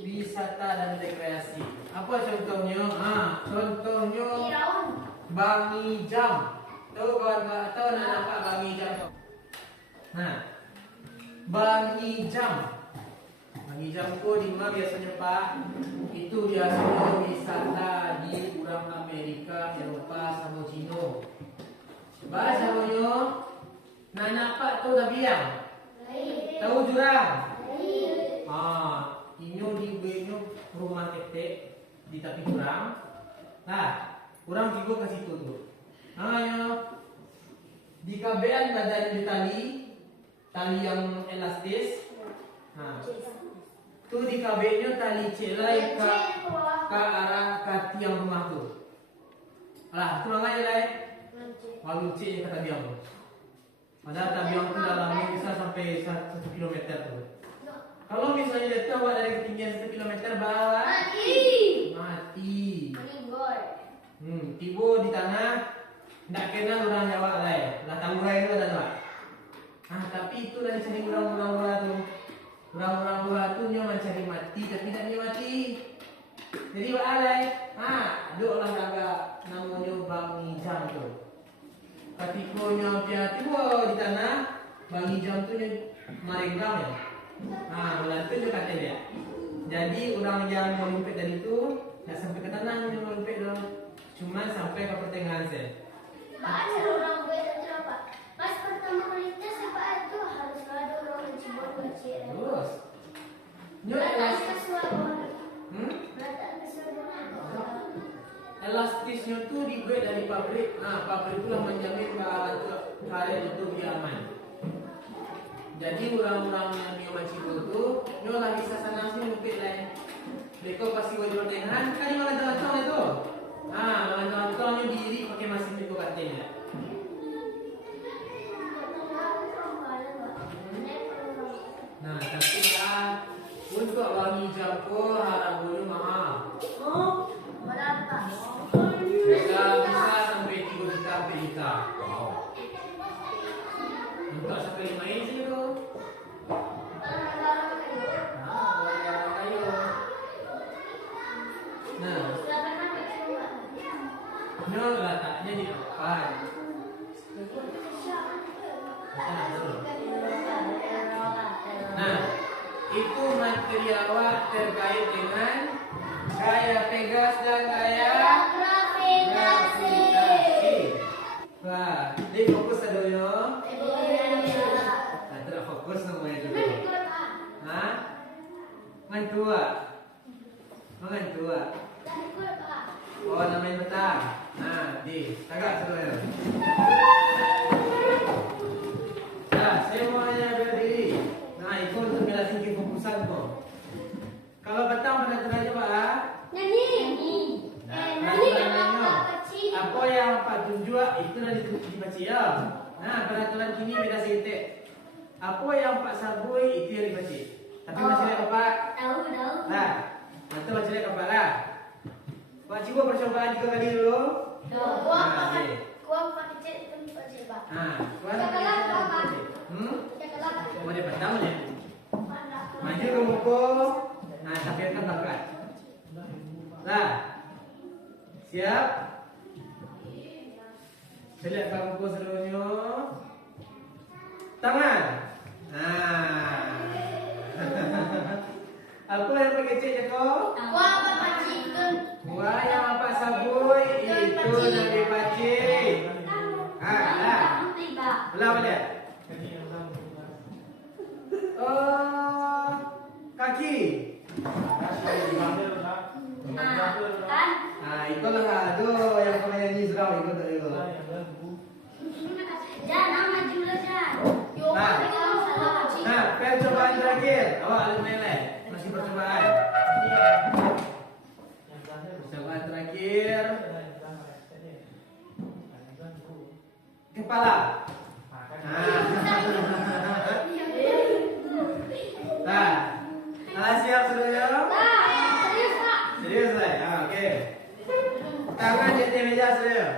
Wisata dan rekreasi. Apa contohnya? Contohnya bangi jam. Tahu kawan-kawan tahu apa bangi jam? Bangi jam. Bangi jam itu di mana biasanya Pak? Itu biasanya wisata di orang Amerika, Eropa, sama Cina. Bahasanya nanapak tahu tabiang. Tahu jurang. Ini di rumah tetek di tepi jurang. Orang juga ke situ tuh. Di kabean badan di tali yang elastis. Tuh di kabelnya tali celai ke arah kaki yang rumah tuh. Itu makanya lah. Walau cek kata biang tuh. Padahal tabiang tuh dalamnya bisa sampai 1 kilometer tuh. Kalau misalnya dia tahu dari ketinggian 1 kilometer bawah, mati. Tiba di tanah, tidak kenal orang Jawa lah ya. Lah tanggurai itu ada tak? Tapi itu dari sini orang-orang luar tuh. Orang-orang luar tuh dia mencari mati, tapi tidak dia mati. Jadi Pak Alay, ada olahraga namanya bangi jam tu. Ketika dia tua di tanah, bangi jam tu merenggang ya. Melantai je kata dia. Jadi orang yang melumpit dari itu, tak sampai ke tanah yang melumpit tu. Cuma sampai ke pertengahan saya. Pak, ada orang beda apa? Pas pertama kali tes Pak itu harus ada orang yang coba kecil. Terus. Elastisnya tu dibuat dari pabrik. Pabrik itulah menjamin bahan karet itu dia aman. Jadi orang-orang yang dia macam itu, dia lah bisa sana sini mungkin lain. Mereka pasti wajib pertengahan. Kan dia malah jalan itu. Malah jalan diri pakai mesin itu katanya. Tapi untuk wangi jampo harganya mahal. Berapa? Bisa sampai 3 juta per liter. Wow. Untuk sampai 5 inch itu. Letaknya di depan. Itu material terkait dengan gaya Pegas dan gaya gravitasi. Wah, ini fokus adonya. Tidak fokus semuanya dulu. Mentua. Oh, namanya petang. Tagak semuanya. Saya mau hanya berdiri. Itu untuk menjelaskan kefokusan kok. Kalau petang pada tengahnya Pak. Apa yang Pak tunjuk itu nanti dibaca ya. Peraturan kini beda sedikit. Apa yang Pak sabui itu yang dibaca. Tapi masih ada Pak. Tahu. Nanti masih ada Pak lah. Pak cuba percobaan 3 kali dulu. Kuah pakai cek pun pakai Pak. Mau dia petang ya. Maju ke muka. Takirkan bakat. Siap. Silakan muka seluruhnya. Tangan. Apa yang pakai cek Joko? Wah, yang apa sabui itu dari pacik. Belah balik. Kaki. Itulah aduh yang kau nyanyi serau ikut itu. Jangan maju lah. Percobaan terakhir. Awak ada nilai. Masih percobaan. Percobaan terakhir. Kepala. Siap semuanya? Serius lah. Oke. Tangan di atas meja sudah.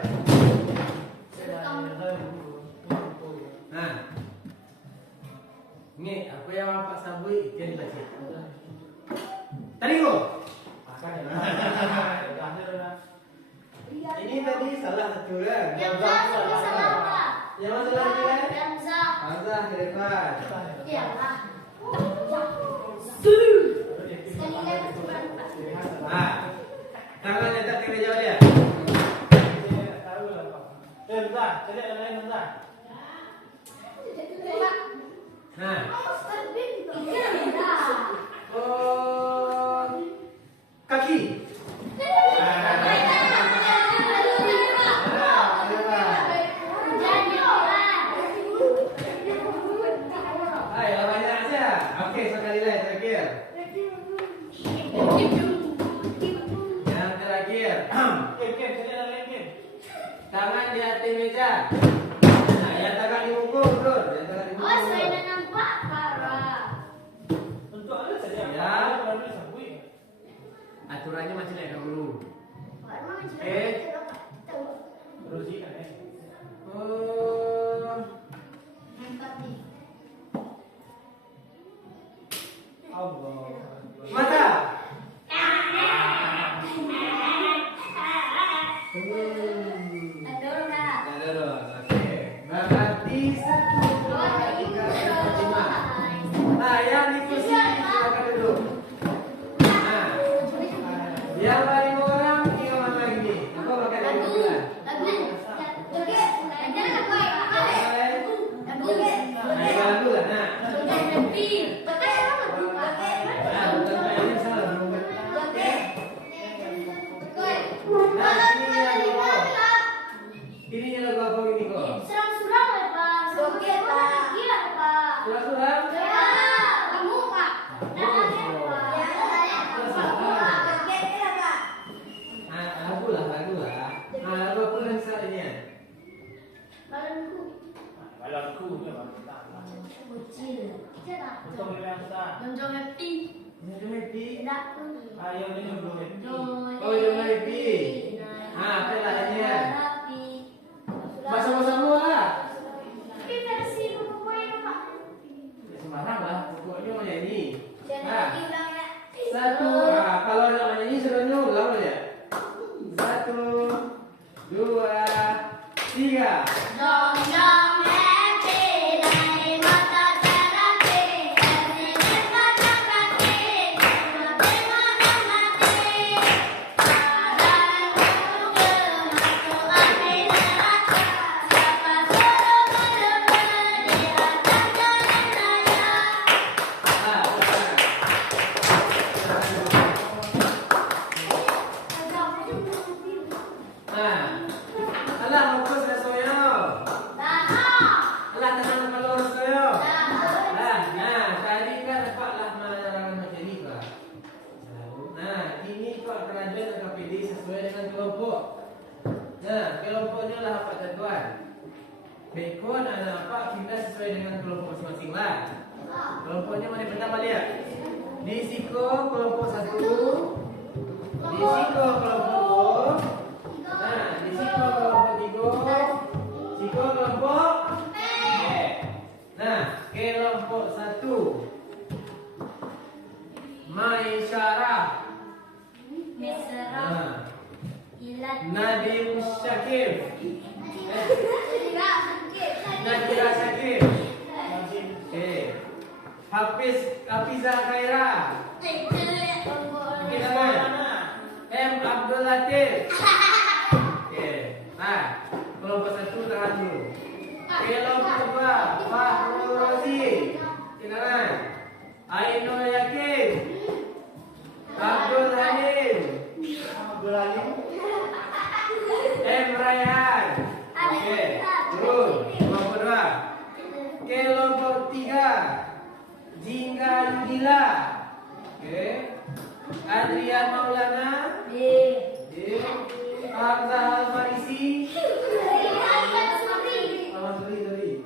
Ini apa yang Pak sabui itu dibaca. Tarigo. Ini tadi salah satu kan? Yang salah Pak. Yang salah ni kan? Hamzah ke depan. Iyalah. Sekali lagi cuman Pak. Tangan letak di meja dia. Kaki. Banyak saja. Oke, sekali lagi terakhir. Yang terakhir. Tangan di atas meja. Yang tangan di punggung, bro. Yang tangan di punggung. Saya dah nampak parah. Ya. Aturannya macam ni dulu. Mata. Ini lagu apa ini kok? Surang-surang ya Pak. Oke, Pak. Iya Pak. Surang-surang? Ya, kamu Pak. Nah, ya Pak. Lagu lah. Lagu apa yang saat ini ya? Badanku. Balanku ke bangsa. Bocil. Cetak. Untuk bangsa. Jonjong happy. Ini happy. Tidak. Ayo ini belum happy. Oh, yang happy. Apa lah ini ya? Bahasa lah. Tapi versi buku itu Pak. Sembarang lah. Pokoknya mau nyanyi. Jangan diulang ya. Satu. Kalau nak nyanyi suruhnya ulang ya. 1, 2, 3. Jongjong happy, dari mata terhati, dari mata terhati, mati mana mati. Badanku gemasku hati neraka, siapa suruh bener-bener di atas jalan raya. Alah, fokus na soyo. Alah, tenang kalor soyo. Tadi kan dapatlah menerangkan macam ni kak. Ini kok kerajaan dan KPD sesuai dengan kelompok. Kelompoknya lah apa tuan? Bekon apa kita sesuai dengan kelompok masing-masing lah. Kelompoknya mana pertama lihat? Disiko kelompok 1. Disiko kelompok 2. Disiko kelompok 3. Siko kelompok 4. Kelompok 1. Maisyarah. Mesra, ilat, Nadim Syakir. Nadira Syakir. Hafizah Khaira. Okey nama. M Abdul Latif. Kelompok 1 tahan dulu. Kelompok 2 Fahrul Razi. Kenalan. Ainul Yakin. Abdul Halim. M Rayhan. Okey. Terus kelompok 2. Kelompok 3 Jingga Yudila. Okey. Adrian Maulana. Hamzah Al-Farisi. Sorry.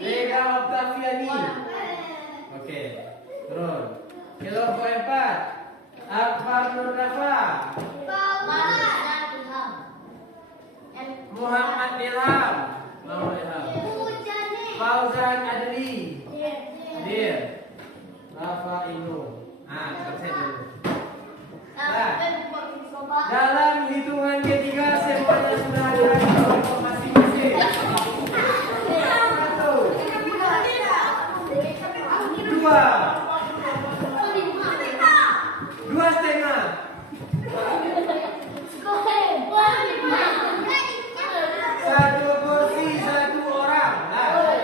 Rega Octaviani. Okey. Terus. Kelompok 4 Akbar Nur Rafa. Muhammad Ilham. Fauzan Adli. Dir. Rafa Inu. Selesai dulu. Dalam hitungan ketiga semuanya sudah ada di kelompok masing-masing. 1, 2, 2,5. Satu kursi 1 orang.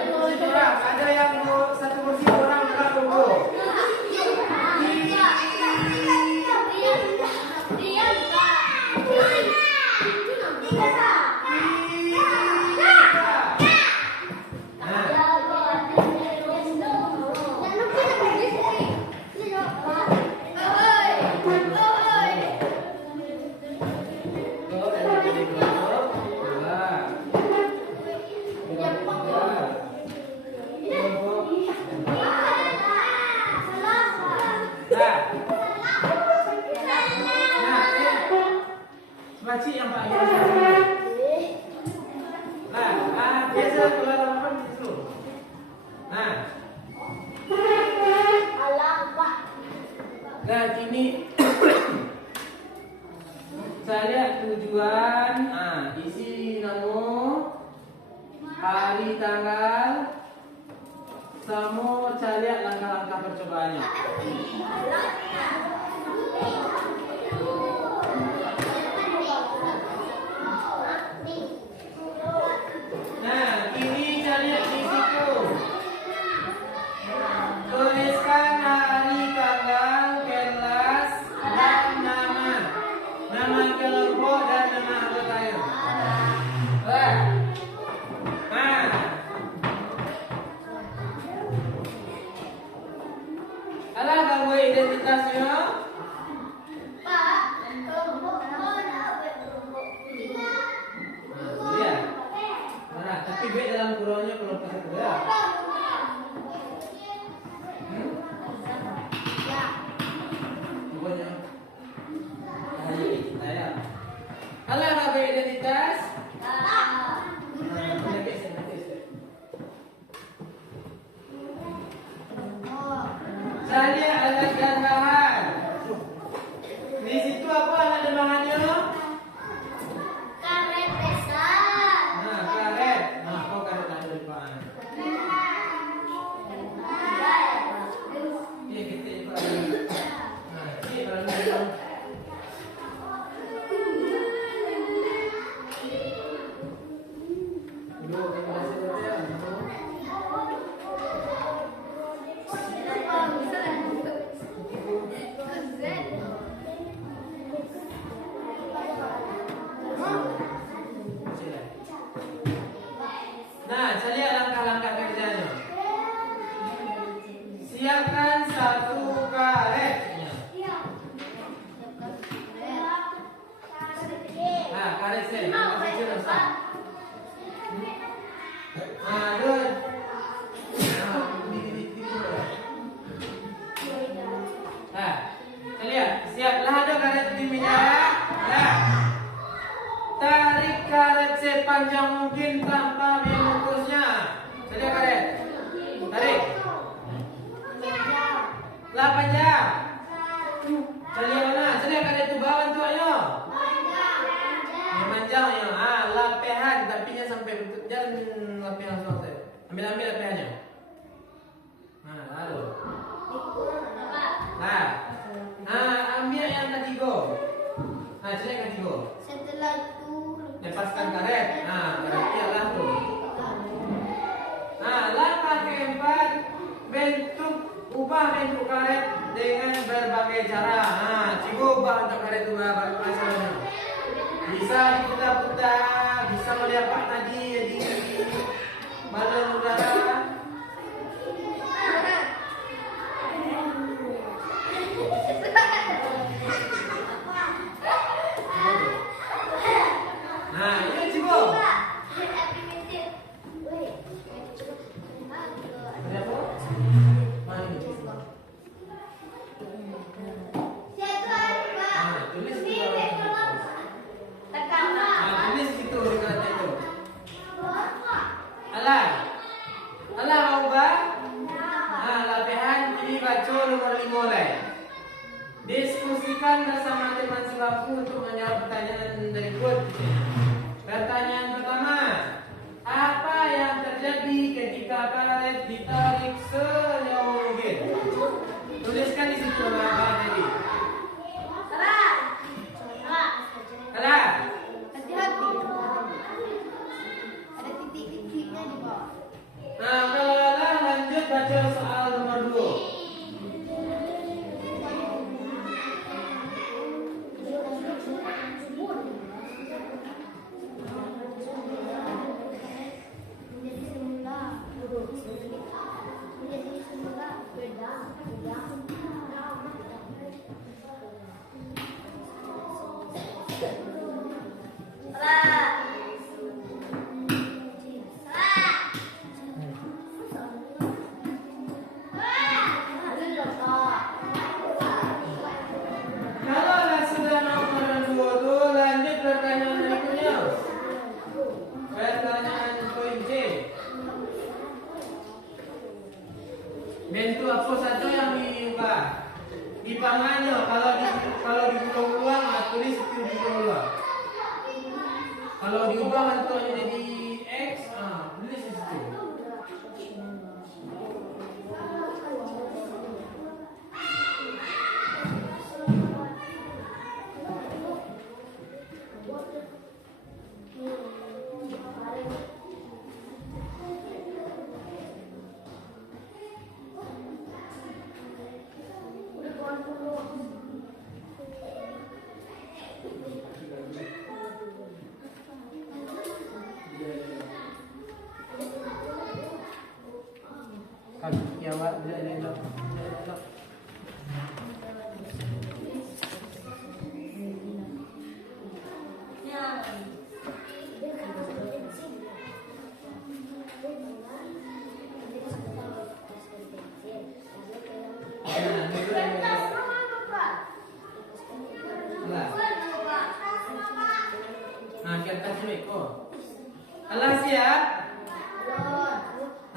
Kursi orang. Ada yang satu kursi orang berapa duduk? Makcik yang Pak Ayah. Biasa keluar lapan di situ. Kini saya lihat tujuan, isi nama, hari, tanggal, semua saya lihat langkah-langkah percobaannya. Ini saya lihat di situ. Tuliskan hari, tanggal, kelas, dan nama kelompok dan nama anggotanya. B dalam kurungnya kalau kita ya. Ya. Pokoknya. Nah ya. Kalau ada identitas, Salia alat dan bahan. Di situ apa alat dan bahannya? Karet besar. Nah, karet. Nah, kok karet ada di depan? Iya, kita itu ada. Nah, ini kalau kita dulu kita masih ada. Nah, saya lihat langkah-langkah kerjanya. Siapkan satu karet. Nah, karet saya. Karet kecil besar. Nah, dud. Nah, saya lihat. Siaplah ada karet di minyak. Nah, tarik karet sepanjang mungkin tanpa membungkusnya. Saya lihat karet. Tarik. 8 jam. Saya lihat mana? Saya lihat karet itu bawah tu ayo. Panjang ya. Ah, lapihan tapinya sampai bentuk jalan lapihan selesai. Ambil lapihannya. Nah, lalu. Nah, ambil yang ketiga. Nah, saya lihat ketiga. Setelah itu Lepaskan karet. Nah, berarti adalah tu. Nah, langkah keempat, ubah bentuk karet dengan berbagai cara. Nah, coba ubah untuk karet itu berbagai caranya. Bisa diputar-putar, bisa melihat tadi di balon udara. Nah, ini coba. Ada apa? Mana ini? Nah, tulis di bawah. Nah, tulis itu di karet itu. Alah. Alah mau ubah? Nah, latihan ini baca nomor 5 lah. Diskusikan bersama teman sebangku untuk menjawab pertanyaan berikut. Pertanyaan pertama, apa yang terjadi ketika karet ditarik sejauh mungkin? Tuliskan di situ apa tadi. Kalah. hati-hati. Ada titik-titiknya di bawah. Nah, kalau kalah lanjut baca soal nomor 2. Kalau sudah nomor 2 tu lanjut pertanyaan berikutnya. Pertanyaan poin C. Bentuk apa saja yang diubah? Di pangannya kalau dibuang ulang tulis itu dibuang ulang. Kalau diubah bentuknya jadi X, tulis di situ.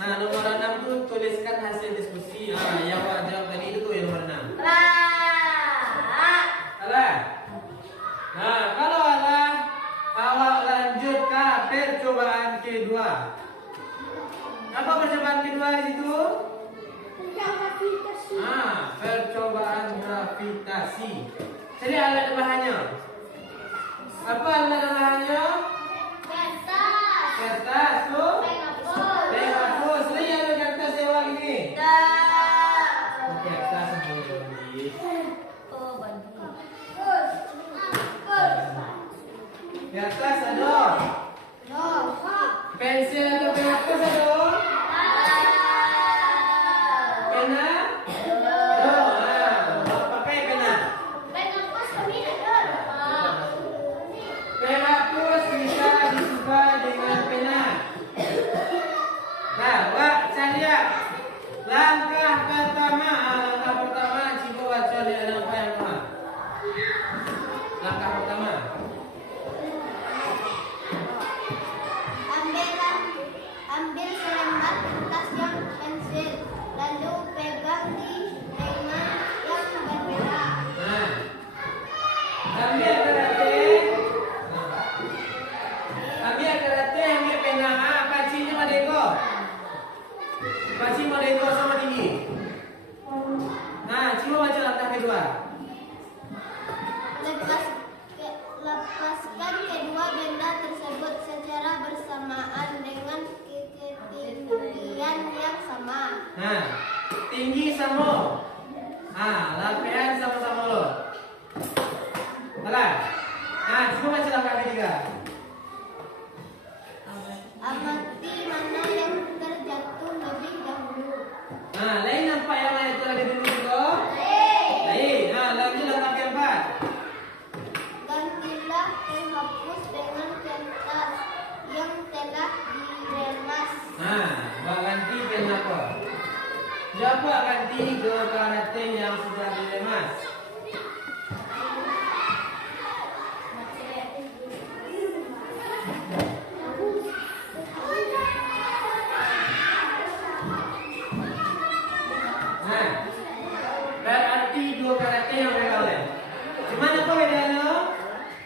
Nah, nomor 6 tuh tuliskan hasil diskusi. Yang jawab tadi itu tuh yang nomor 6. Salah. Nah, kalau salah, awak lanjut ke percobaan kedua. Apa percobaan kedua di situ? Percobaan gravitasi. Jadi alat bahannya. Apa alat bahannya? Kertas tuh. Penghapus. Ini ada kertas sewa gini. Kertas semua lagi. Kertas ada. Pensil atau penghapus ada. Pena? Pakai pena. Penghapus bisa disukai dengan pena. Nah, Wak, saya lihat. Langkah pertama, Cibo baca di alam apa yang pertama? Langkah pertama. Ambil selembar kertas yang pensil, lalu pegang di dengan yang berbeda. Nah, ambil karate, ambil pena, pancinya madego, panci madego sama tinggi. Nah, coba baca langkah kedua. Lepaskan kedua benda tersebut secara bersamaan dengan ketinggian yang sama. Nah, tinggi sama. Lapian sama-sama lo. Salah. Nah, coba baca langkah ketiga. Amati mana yang terjatuh lebih dahulu. Nah, lain nampak yang lain itu lagi dulu juga. Lain. Nah, lanjut langkah keempat. Gantilah penghapus dengan kertas yang telah diremas. Nah, ganti pena apa? Siapa ganti ke karate yang sudah diremas? Nah, berarti dua karate yang mereka oleh. Cuman apa bedanya?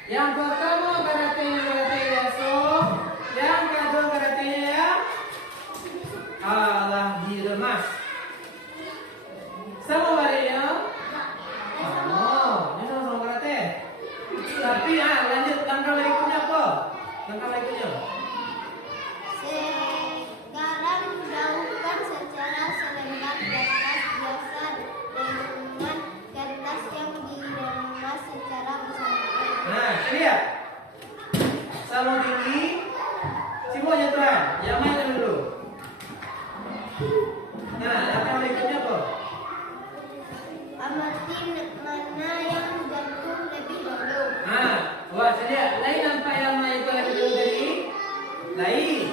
Yang pertama karate yang karate biasa, yang kedua karate yang diremas. Sama baliknya? Ini sama karate. Tapi lanjut langkah berikutnya apa? Langkah berikutnya. Sekarang jauhkan secara selembar kertas biasa dengan kertas yang diremas secara bersamaan. Nah, lihat. Sama tinggi. Semua jatuhan. Yang mana dulu? Nah, langkah berikutnya apa? Amati mana yang jatuh lebih dahulu. Wah, saya lain nampak yang mana itu lagi dulu tadi? Lain.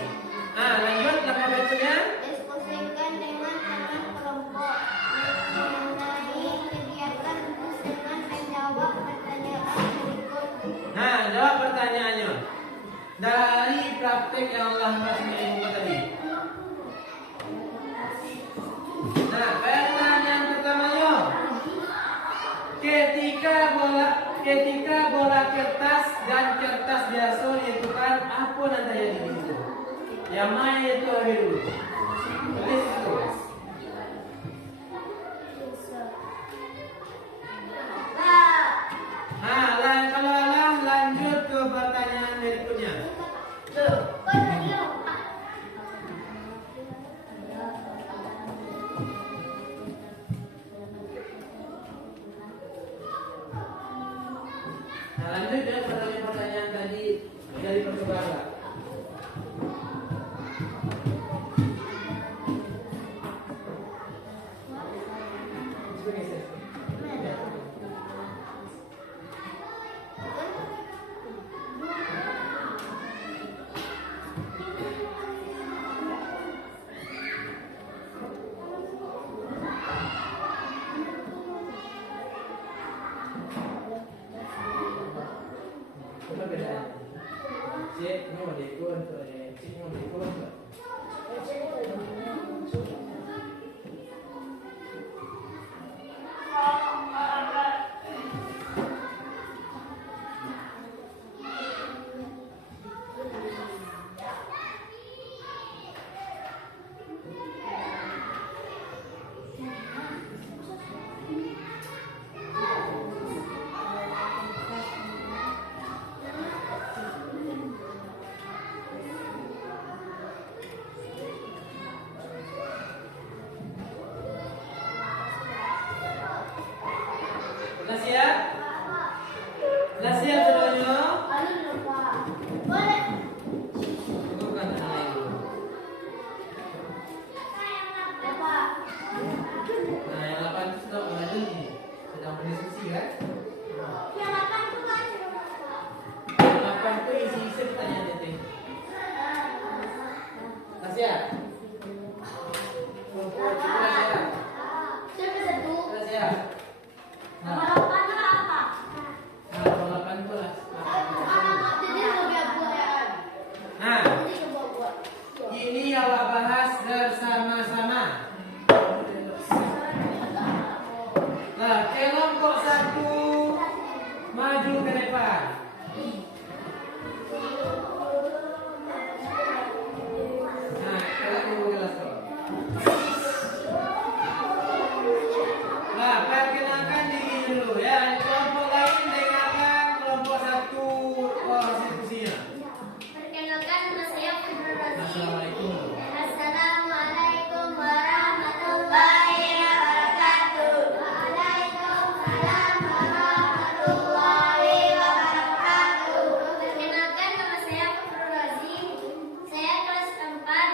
Lanjut langkah berikutnya. Diskusikan dengan teman kelompok mengenai kegiatan bus dengan menjawab pertanyaan berikut. Nah, jawab pertanyaannya. Dari praktek yang Allah kasih ilmu tadi. Nah, pertanyaan pertamanya. Ketika bola kertas dan kertas biasa dihitungkan, apa nanti yang di situ? Yang mana itu lagi dulu? Tulis itu. Kalau lanjut ke pertanyaan berikutnya. Lanjut ya pertanyaan tadi dari percobaan. Tasya. Tasya. Siapa satu? Tasya. Nomor Nah, 8 apa? nomor 18. Jadi lebih buat. Nah, Jadi buat. ini awak bahas bersama-sama. Nah, kelompok 1 maju ke depan. Nah, kita tunggu kelas dulu. Nah, perkenalkan diri dulu ya. Kelompok lain dengarkan kelompok 1 konstitusinya. Perkenalkan nama saya Fidrul Razif. Assalamualaikum. Assalamualaikum warahmatullahi wabarakatuh. Waalaikumsalam warahmatullahi wabarakatuh. Perkenalkan nama saya Fidrul Razif. Saya kelas 4,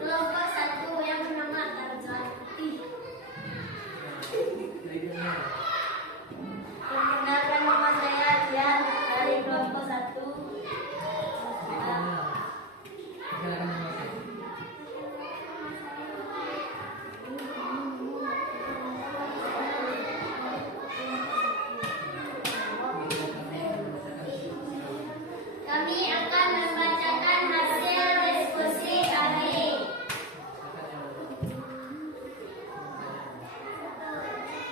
kelompok 1 yang bernama Tarzan. Berikutnya. Perkenalkan nama saya Dian dari kelompok 1. Berikutnya. Perkenalkan nama saya. Kami akan membacakan hasil diskusi kami.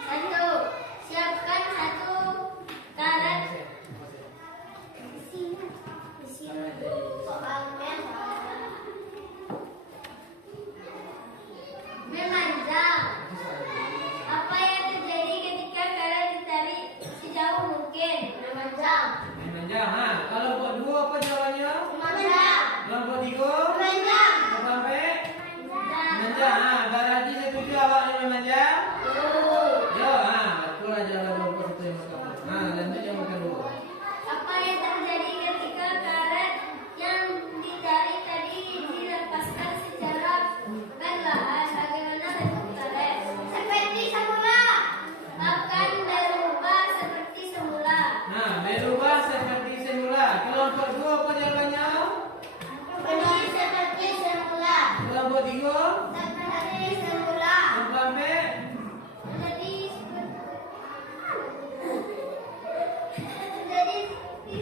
Satu, siapkan satu karet. Memanjang. Apa yang terjadi ketika karet ditarik sejauh mungkin? Memanjang. Memanjang. Ha, kelompok 2 apa jawabannya? Memanjang. Kelompok 3 Memanjang. sampai memanjang. Ha, berarti setuju awak dengan memanjang? Yo, ha, betul aja kelompok 1 yang pertama. Ha, lanjut yang kedua. Apa yang terjadi ketika karet yang ditarik tadi dilepaskan secara perlahan? Bagaimana bentuk karet? Seperti semula. Akan berubah seperti semula. Nah, berubah seperti semula. Kelompok 2 apa jawabannya? Seperti semula. Kelompok 3 Seperti semula. sampai Jadi seperti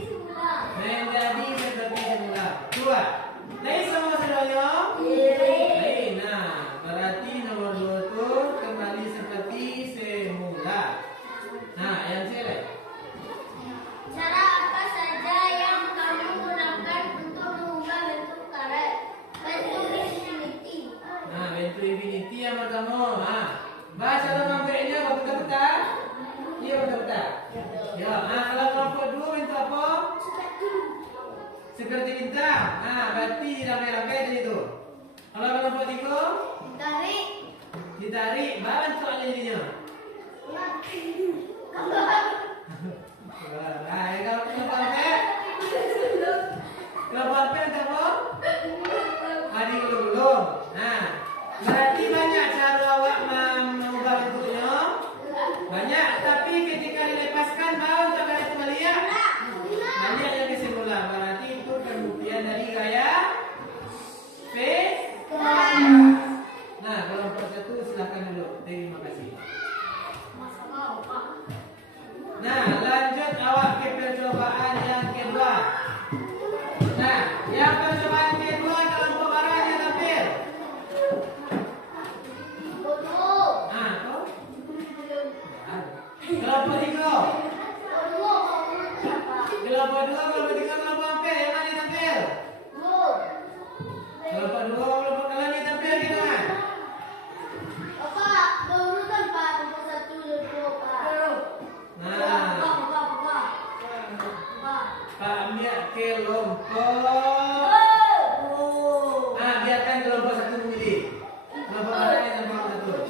semula. menjadi seperti semula. 2. Lain sama semuanya? Iya. Lain. Nah, berarti nomor 2 itu kembali seperti semula. Nah, yang C. Cara apa saja yang kamu gunakan untuk mengubah bentuk karet? Bentuk infinity. Nah, bentuk infinity yang pertama. Nah, bahasa nama B-nya betul-betul? Iya, betul-betul. Ya, nah, kalau kelompok 2 bentuk apa? Seperti bintang. Nah, berarti rame-rame dari itu. Kalau kelompok 3 Tarik. ditarik, bantu aja jadinya. Nah, kalau kelompok B, kelompok B untuk apa? Adi belum. Nah, berarti banyak cara awak mengubah bentuknya. Banyak, tapi ketika dilepaskan bau tak ada kembali ya. Banyak yang kesimpulan. Berarti itu pembuktian dari gaya P. Nah, kelompok 1 silakan dulu. Terima kasih. Nah, lanjut awak ke percobaan yang kedua. Nah, yang percobaan kedua kelompok barangnya tampil. Nah, tuh. Kelompok 3. Kelompok 2, kelompok 3, kelompok 4. Yang mana yang tampil? Kelompok 2, kelompok kalian yang tampil gitu kan? Nah, Pak ambil kelompok. Nah, biarkan kelompok 1 memilih. Kelompok mana yang nomor 1?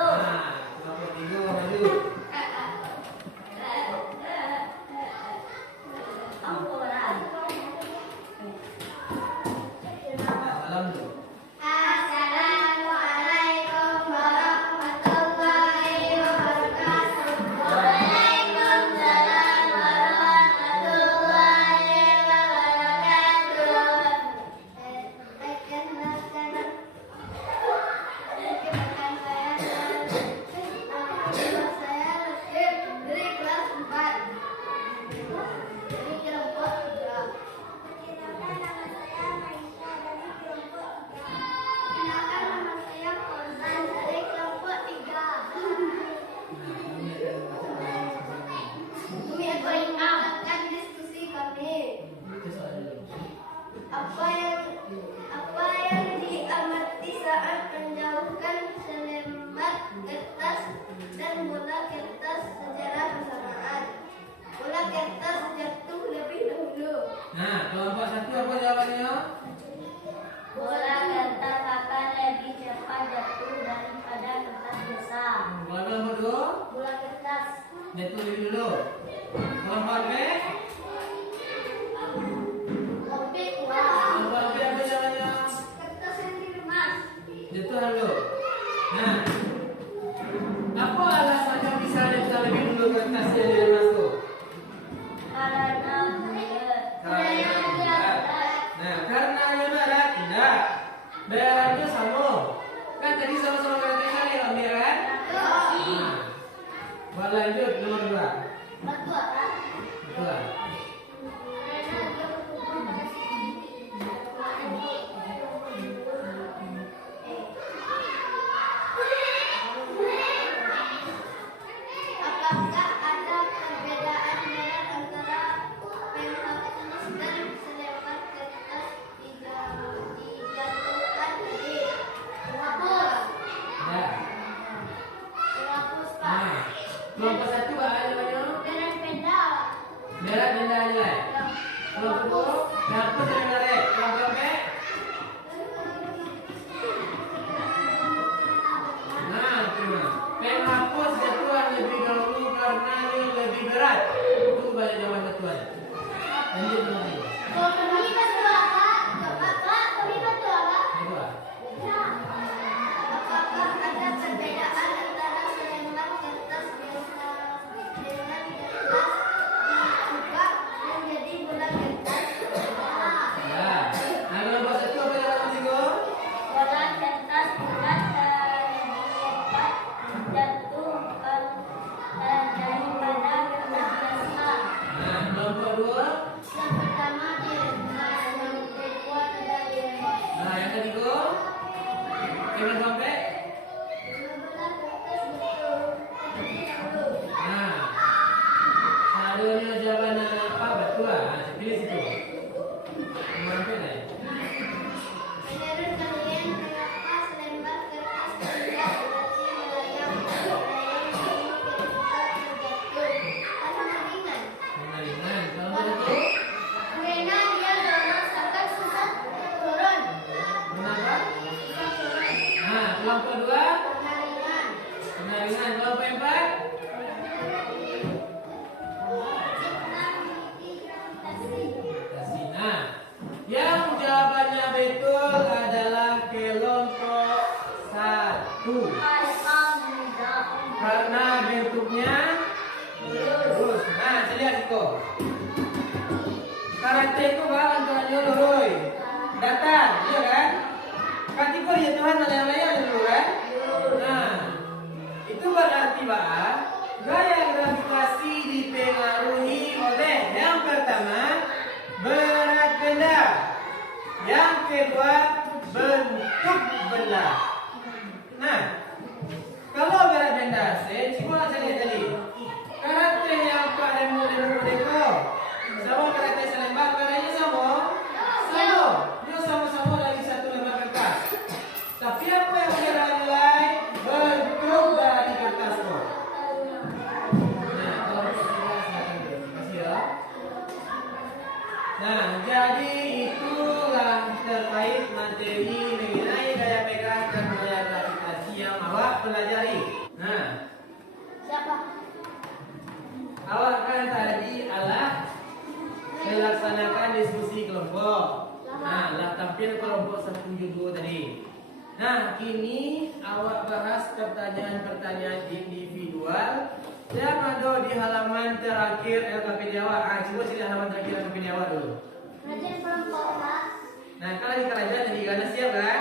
Nah, kelompok 3 maju. Nah, salam dulu. Assalamualaikum warahmatullahi wabarakatuh. Waalaikumsalam warahmatullahi wabarakatuh. kelompok 1 apa jawabannya? Bola kertas akan lebih cepat jatuh daripada kertas biasa. Kalau kelompok 2, Bola kertas. jatuh lebih dulu. Kelompok B, Kopi kuat. kelompok B apa jawabannya? Kertas yang dikemas. Jatuh dulu. Nah, apa alasannya bisa jatuh lebih dulu kertas yang diremas tuh? Karena Nah, karena yang berat tidak. Beratnya sama. Kan tadi sama-sama beratnya kali ambil kan? Nah, lanjut nomor 2. betul. Betul. Karena dia berkumpul pada apakah ada perbedaan berat antara penghapus dan selembar kertas dijatuhkan tadi? Penghapus. Ya. Penghapus, Pak. Nah, kelompok 1 apa namanya? Berat benda. Berat benda aja. Kelompok 2, hapus yang berat. Kelompok B. Nah, terima. Penghapus jatuhan lebih dahulu karena dia lebih berat. Itu banyak jawaban betul. Lanjut nomor 3. Kalau kami betul, Pak. Pak, kami betul, Pak. Kedua. Apakah ada perbedaan antara selembar kertas biasa dengan kertas dibuka menjadi bola kertas? Ya. Nah, kelompok 1 apa jawaban Tigo? Bola kertas berat lebih cepat jatuhkan daripada kertas biasa. Nah, kelompok 2. Yang pertama diremas, yang kedua tidak diremas. Nah, yang ketiga. Kemen sampai. Bola kertas betul. Nah, salunya jawaban apa betul? Nah, saya pilih situ. Sampai lah. Menurut kalian, mengapa selembar kertas tidak berarti melayang terjatuh? Karena ringan. Ringan. Kelompok 1. Karena dia lurus akan susah turun. Kenapa? Susah turun. Nah, kelompok 2. Karena ringan. Ringan. Kelompok 4. Nah, yang jawabannya betul adalah kelompok 1. Karena bentuknya lurus. Nah, saya lihat itu. Karakter itu bawaan tuannya lurus. Datar, iya kan? Kategori ya Tuhan layang-layang dulu kan? Nah, itu berarti bahwa gaya gravitasi dipengaruhi oleh yang pertama berat benda, yang kedua bentuk benda. Nah, kalau berat benda, cuma saya lihat tadi karakter yang Pak Remo Deko sama karakter selembar karakternya sama. Dia sama-sama dari satu lembar kertas. Tapi apa yang dia nilai bentuk dari kertas kok. Nah, kalau kita silakan dulu. Kasih ya. Nah, jadi itulah terkait materi mengenai gaya pegang dan gaya gravitasi yang awak pelajari. Nah, Siapa? awak kan tadi adalah melaksanakan diskusi kelompok. Nah, lah tampil kelompok 172 tadi. Nah, kini awak bahas pertanyaan-pertanyaan individual yang ada di halaman terakhir LKPD awak. Coba sini halaman terakhir LKPD awak dulu. Kerajaan kelompok, Pak. Nah, kalau di kerajaan jadi gana siap kan?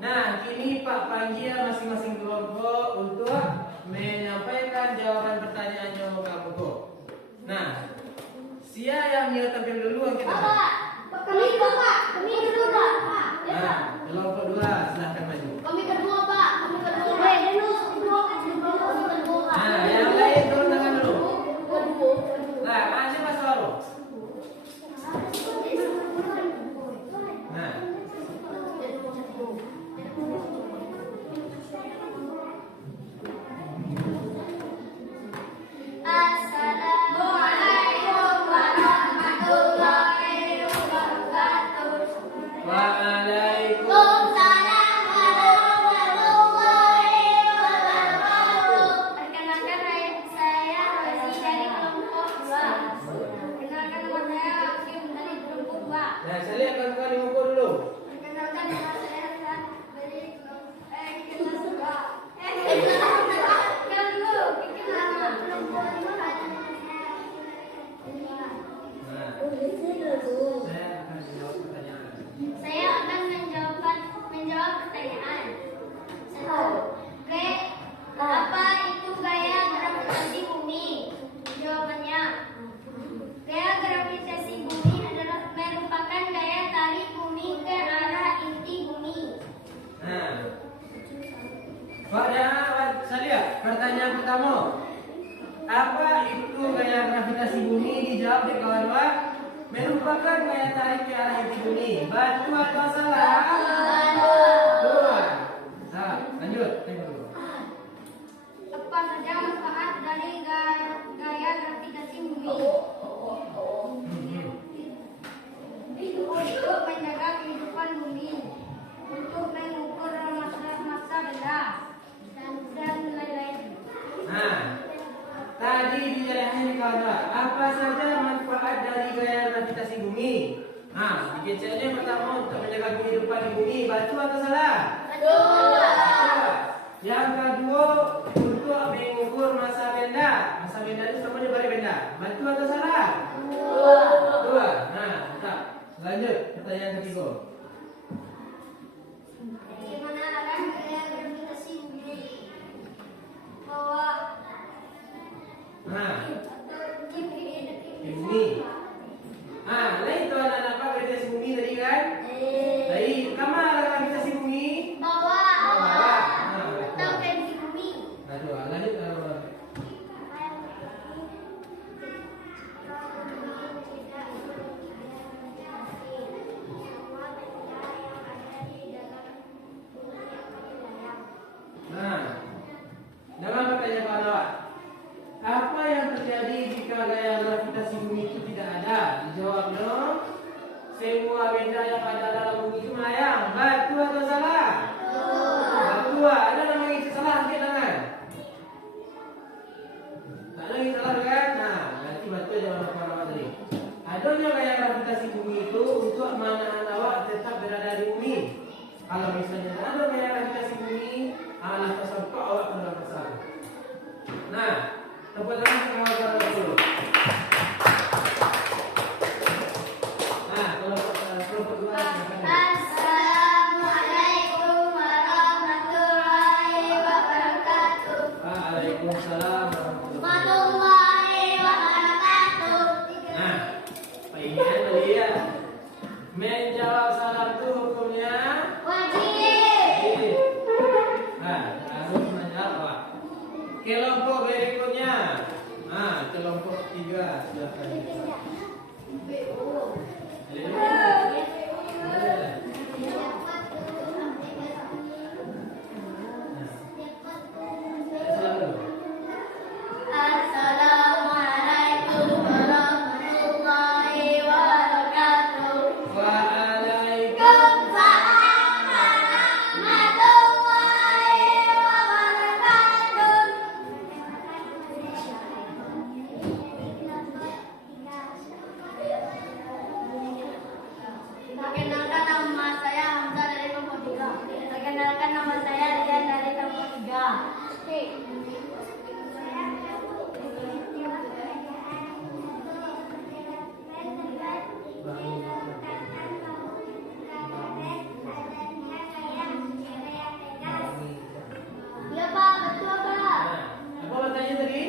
Nah, kini Pak Panji masing-masing kelompok untuk menyampaikan jawaban pertanyaannya ke kelompok. Nah, siapa yang mau tampil dulu kita? Kami kedua, Pak. Kami kedua, Pak. Nah, kelompok 2 silahkan maju. Kami kedua, Pak. Kami kedua. Kedua, Pak. Nah, yang lain turun tangan dulu. Kedua. Nah, siapa selalu? Kedua. Nah, Sally akan buka di buku dulu. Perkenalkan nama saya Hasan dari kelas 2. Yang dulu, nama kelompok 5 ada namanya. Nah, saya akan menjawab pertanyaan. Saya akan menjawab pertanyaan. 1. Apa itu gaya gravitasi bumi? Jawabannya, gaya gravitasi bumi adalah merupakan gaya tarik bumi ke arah inti bumi. Nah, pada Salia, pertanyaan pertama. Apa itu gaya gravitasi bumi? Dijawab di kawan dua. Merupakan gaya tarik ke arah inti bumi. Batu atau salah? Dua. Nah, lanjut. Tengok dulu. Apa saja manfaat dari gaya gravitasi bumi? Untuk menjaga kehidupan bumi, untuk mengukur massa benda, dan lain-lain. Nah, tadi dijelaskan di kawan dua. Apa saja manfaat dari gaya gravitasi bumi? Nah, dikecilnya pertama untuk menjaga kehidupan di bumi. Batu atau salah? Dua. Yang kedua untuk mengukur massa benda. Massa benda itu sama dia balik benda. Batu atau salah? Dua. Nah, tetap. Lanjut pertanyaan ketiga. Bagaimana arah gaya gravitasi bumi? Bawah Nah, atau di bumi. Ah, lain tu anak-anak apa gravitasi bumi tadi kan? Baik, kama arah gravitasi bumi? bawah Bawah. atau ke bumi? Aduh, lanjut. Nah, dengan pertanyaan kawan, apa yang terjadi jika gaya gravitasi bumi itu tidak ada? Dijawabnya, semua benda yang ada dalam bumi itu melayang. Batu atau salah? Batu. Ada nama yang salah angkat tangan. Tak ada yang salah kan? Nah, nanti batu jangan lupa tadi. Adanya gaya gravitasi bumi itu untuk menahan awak tetap berada di bumi. Kalau misalnya tak ada gaya gravitasi bumi, alah tersampak awak kena pasal. Nah, tepuk tangan semua orang dulu. Nah, kelompok dua silakan. Assalamualaikum warahmatullahi wabarakatuh. Waalaikumsalam warahmatullahi Warahmatullahi wabarakatuh. Nah, Pak Ian tadi ya menjawab salam itu hukumnya Wajib. nah, harus menjawab. Kelompok berikutnya. Nah, kelompok 3 silakan. Salam dulu. Assalamualaikum warahmatullahi wabarakatuh. Waalaikumsalam. Warahmatullahi wabarakatuh. Perkenalkan nama saya Hamzah dari kelompok 3. Perkenalkan nama saya Rian dari kelompok 3. Iya Pak, betul Pak. Nah, apa bertanya tadi?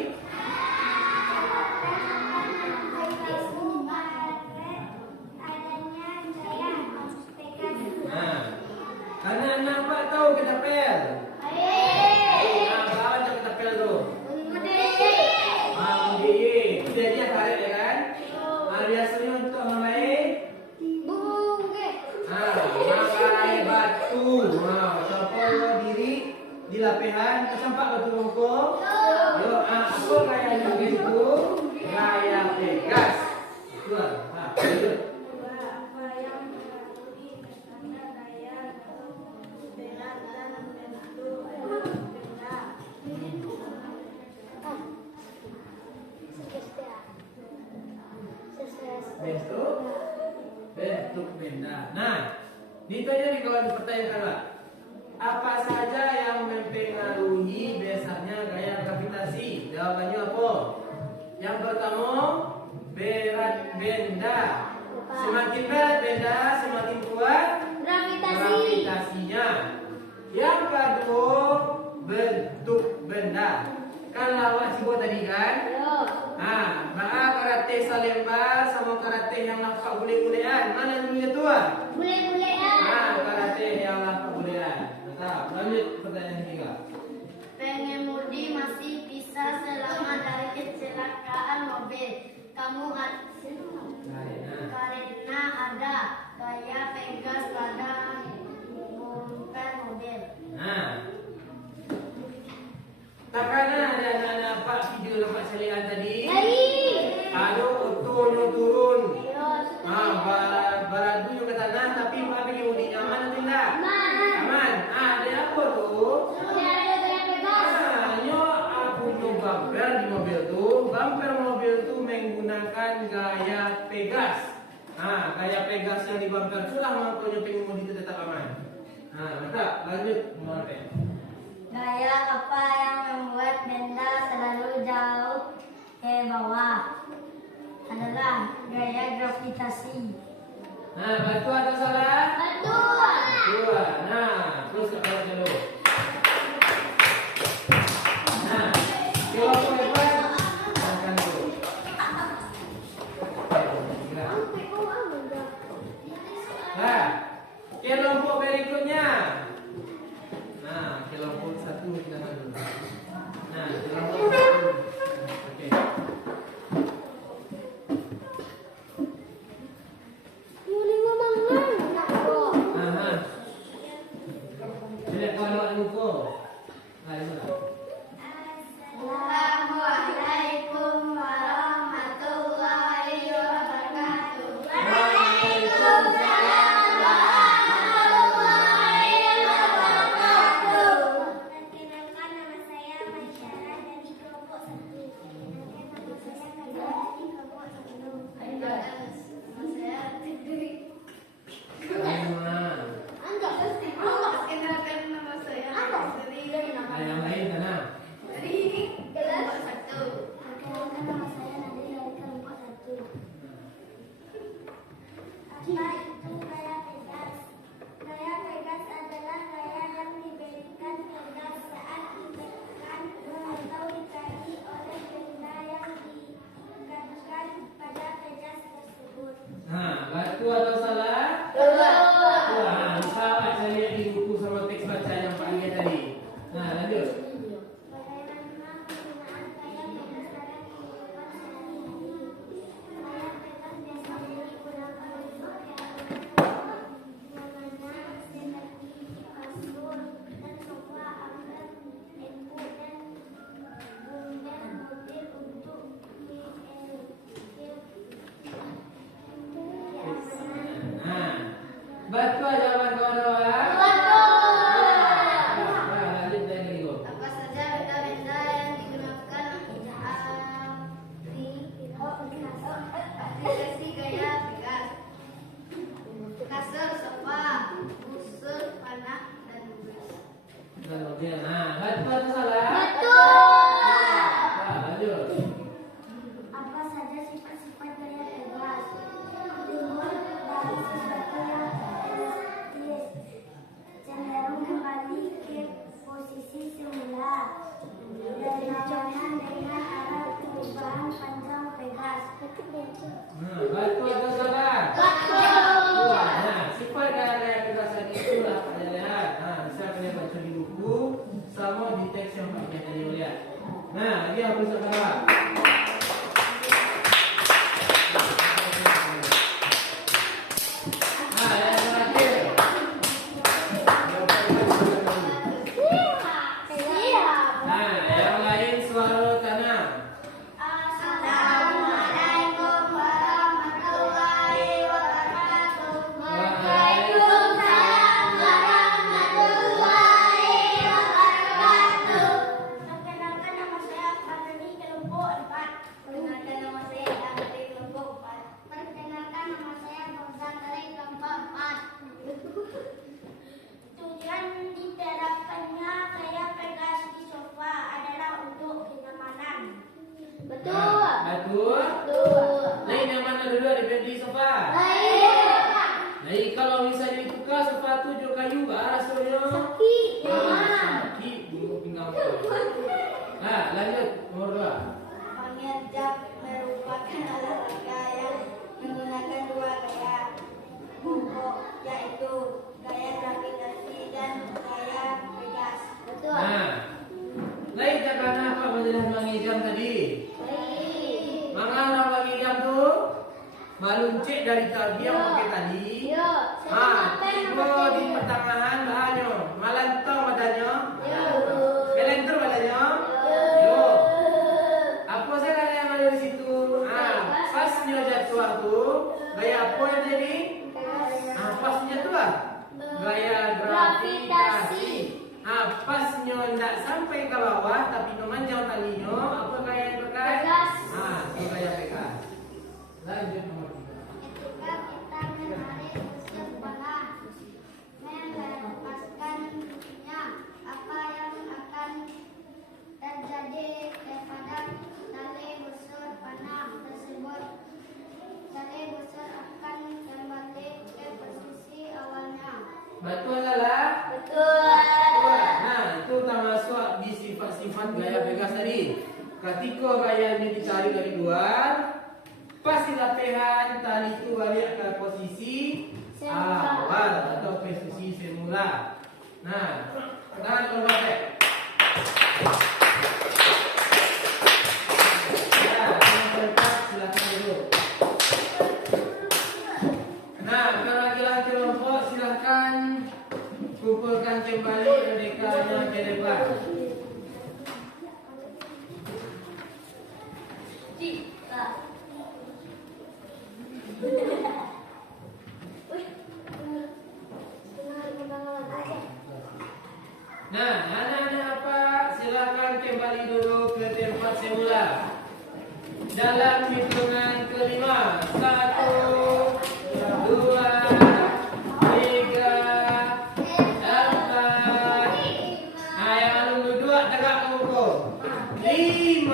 Nah, karena anak Pak tahu ketapel. Nah, bawa aja ketapel tu. Itu dia tarik ya kan? Biasanya untuk orang lain. Pakai batu. Campur diri di lapihan tersampak batu mongko. Yo, apa gayanya begitu? Gaya Vegas. Dua. Lanjut. Bentuk benda. Nah, ditanya nih kawan pertanyaan kedua. Apa saja yang mempengaruhi biasanya gaya gravitasi? Jawabannya apa? Yang pertama, berat benda. Semakin berat benda, semakin kuat gravitasinya. Yang kedua, bentuk benda. Kan lawan si buat tadi kan? Nah, karate salembar sama karate yang lapak bule-bulean. Mana dulunya tua? Bule-bulean. Nah, karate yang lapak bulean. Nah, lanjut pertanyaan ketiga. Pengemudi masih bisa selamat dari kecelakaan mobil. Kamu karena ada gaya pegas pada bumper mobil. Nah, tak karena ada anak-anak Pak video lepas salian tadi. Ada otonya turun. Baradunya ke tanah tapi Pak pengemudi nyaman atau tidak? Aman. Ada apa tuh? Bumper di mobil tuh, bumper mobil tuh menggunakan gaya pegas. Nah, gaya pegas yang di bumper itulah makanya pengemudi itu tetap aman. Nah, maka lanjut Morten. Gaya apa yang membuat benda selalu jauh ke bawah? Adalah gaya gravitasi. Nah, betul atau salah? Betul. Nah, terus ke bawah dulu. Nah, kelompok hebat akan dulu. Nah, kelompok berikutnya. Nah, kelompok satu kita dulu. Nah, kelompok satu. Oke. Jadi kalau lupa. Nah, itu lah. Assalamualaikum warahmatullahi wabarakatuh. Perkenalkan, nama saya Maisyara dari kelompok 1. Nama saya Kaya dari kelompok 1. Perkenalkan, nama saya Yang lain sana. kelas 1. Perkenalkan, nama saya Nadine dari kelompok 1. Apa itu gaya pegas? Gaya pegas adalah gaya yang diberikan pegas saat ditekan atau ditarik oleh benda yang diikatkan pada pegas tersebut. Nah, betul atau salah? Wah, salah saya lihat di buku sama teks bacaan yang Pak Lia tadi. Nah, lanjut. Bagaimana penggunaan gaya pegas dalam kehidupan sehari-hari? Gaya pegas biasanya digunakan untuk mengatur makanan seperti kasur dan sofa agar lembu dan bumper mobil untuk Nah, betul jawaban kawan-kawan. Nah, lanjut dari dulu. Apa saja benda-benda yang digunakan aplikasi gaya pegas? Kasur, sofa, busur, panah, dan bus. Dan mobil. Nah, betul atau salah? Nah, lanjut. Apa saja sifat-sifat gaya pegas? Timbul dari sesuatu yang sofa? Naik kalau misalnya dibuka sofa tu jo kayu ke arah soalnya. Sakit bulu pinggang. Nah, lanjut nomor 2. Pengerjap merupakan olahraga yang menggunakan dua gaya pokok, yaitu gaya gravitasi dan gaya Vegas. Nah, lain jangan apa menjelaskan mengijam tadi. Maka orang mengijam tu maluncik dari tabiang pakai tadi. Tiba di pertengahan bahannya, malantong badannya, belentur badannya. Yo. Apa saya kata yang ada di situ? Pasnya jatuh aku, gaya apa yang jadi? Pasnya jatuh lah. Gaya gravitasi. Pasnya tidak sampai ke bawah, tapi memanjang talinya. Apa gaya yang pakai? Itu gaya Vegas. Lanjut nomor 3. Ketika kita menarik busur panah, melepaskannya, apa yang akan terjadi kepada tali busur panah tersebut? Tali busur akan kembali ke posisi awalnya. Betul lah. Betul. Nah, itu termasuk di sifat-sifat gaya Vegas tadi. Ketika gaya ini ditarik dari luar, pas di latihan tali itu balik ke posisi awal atau posisi semula. Nah, sekarang kalau pakai. Ya, yang keempat silakan dulu. Nah, kalau laki-laki kelompok silakan kumpulkan kembali bonekanya ke depan. Nah, anak-anak apa? Silakan kembali dulu ke tempat semula. Dalam hitungan kelima, 1, 2, 3, 4. Yang lalu duduk tegak ke buku. 5.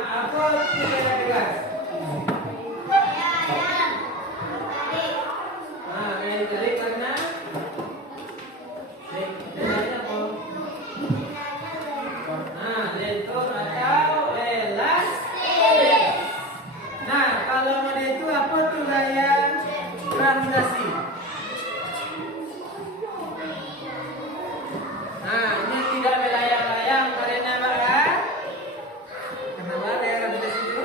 Apa itu gaya Vegas? Gaya ditarik karena lentur atau elastis. Nah, kalau model itu apa tuh gaya gravitasi? Nah, ini tidak melayang-layang karena apa? Kenapa gaya gravitasi itu?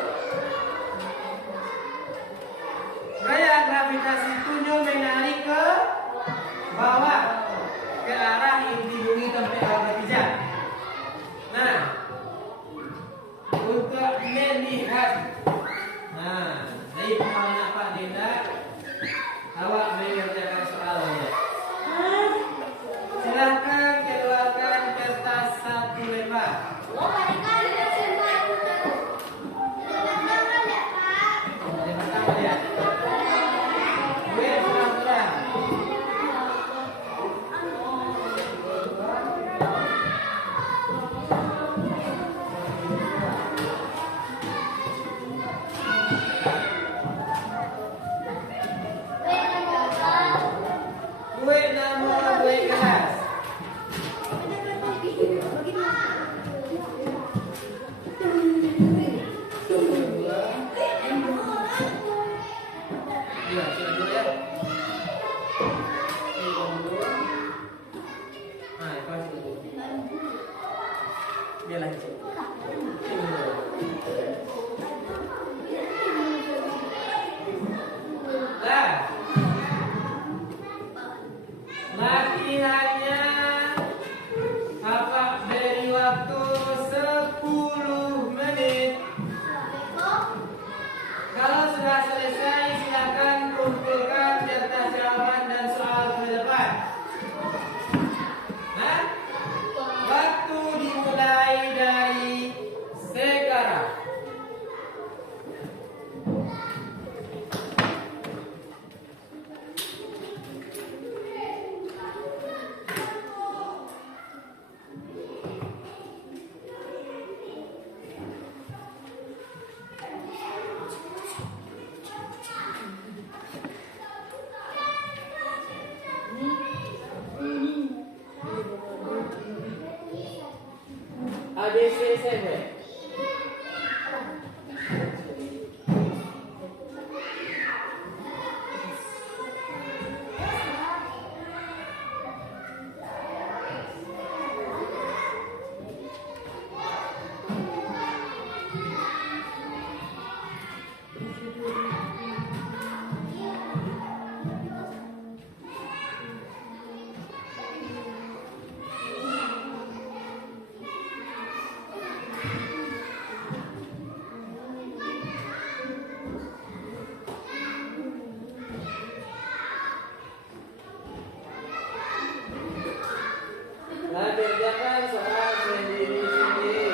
Gaya gravitasi itu menarik ke bawah, ke arah inti bumi sampai arah berpijak. Nah, untuk melihat, dari pengalaman Pak Dinda, awak melihat 7. Nah, kerjakan soal sendiri-sendiri.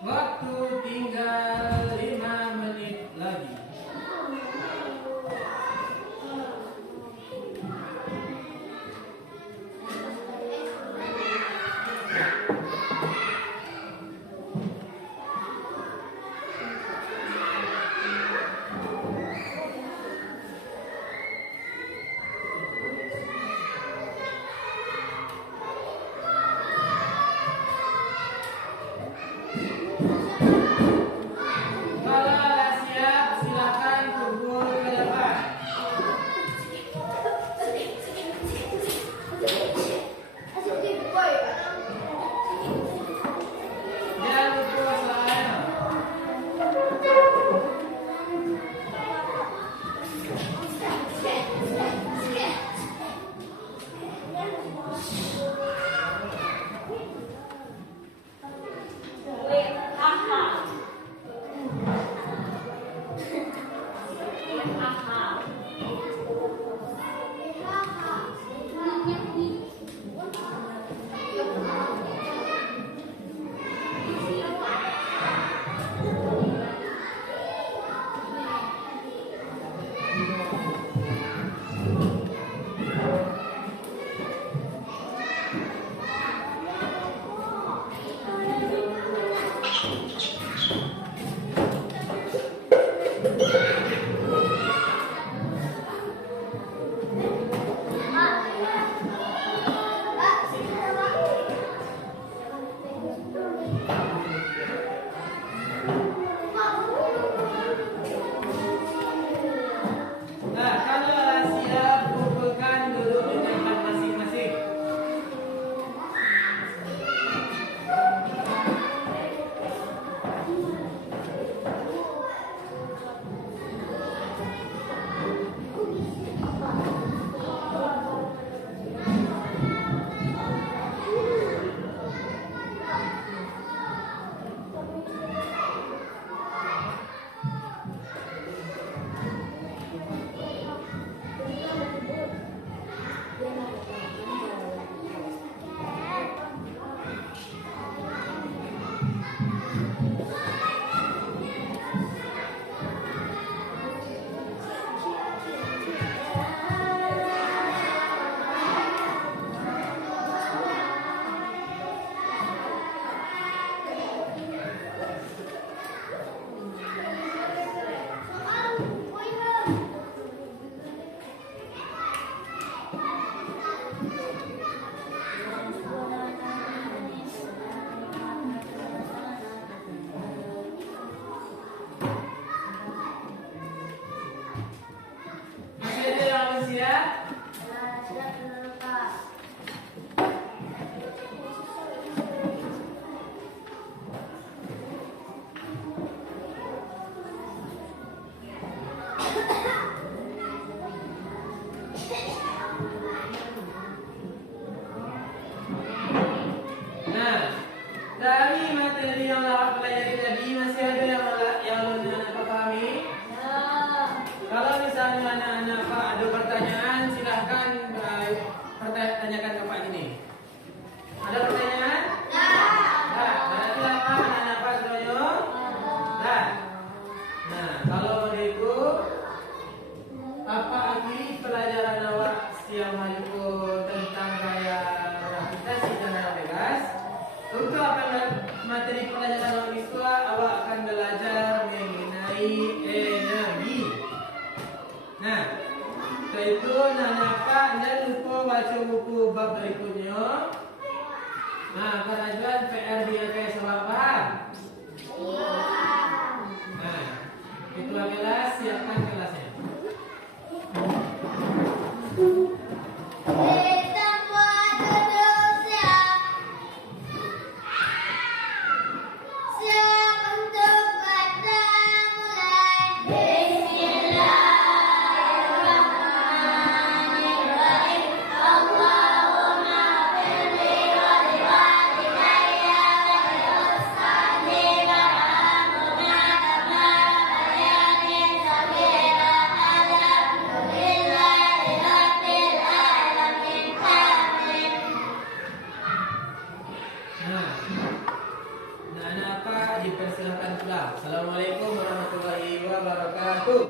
Waktu tinggal 5 menit lagi. Kalau sudah siap, silakan kumpul ke depan. Jangan lupa soalnya. Nah, kalau sudah siap, kumpulkan dulu di tempat masing-masing. akan belajar mengenai energi. Nah, setelah itu Nana Pak jangan lupa baca buku bab berikutnya. Nah, kerajuan PR dia kayak sebab paham. Nah, itu kelas, siapkan kelasnya. Kita buat duduk siap. Siap untuk baca mulai. Bismillahirrahmanirrahim. Allahumma firli wa liwalidayya wa liustadzi warhamhuma kama rabbayani shaghira. Alhamdulillahi rabbil alamin. Amin. Nah, Nana Pak dipersilakan pulang. Assalamualaikum warahmatullahi wabarakatuh.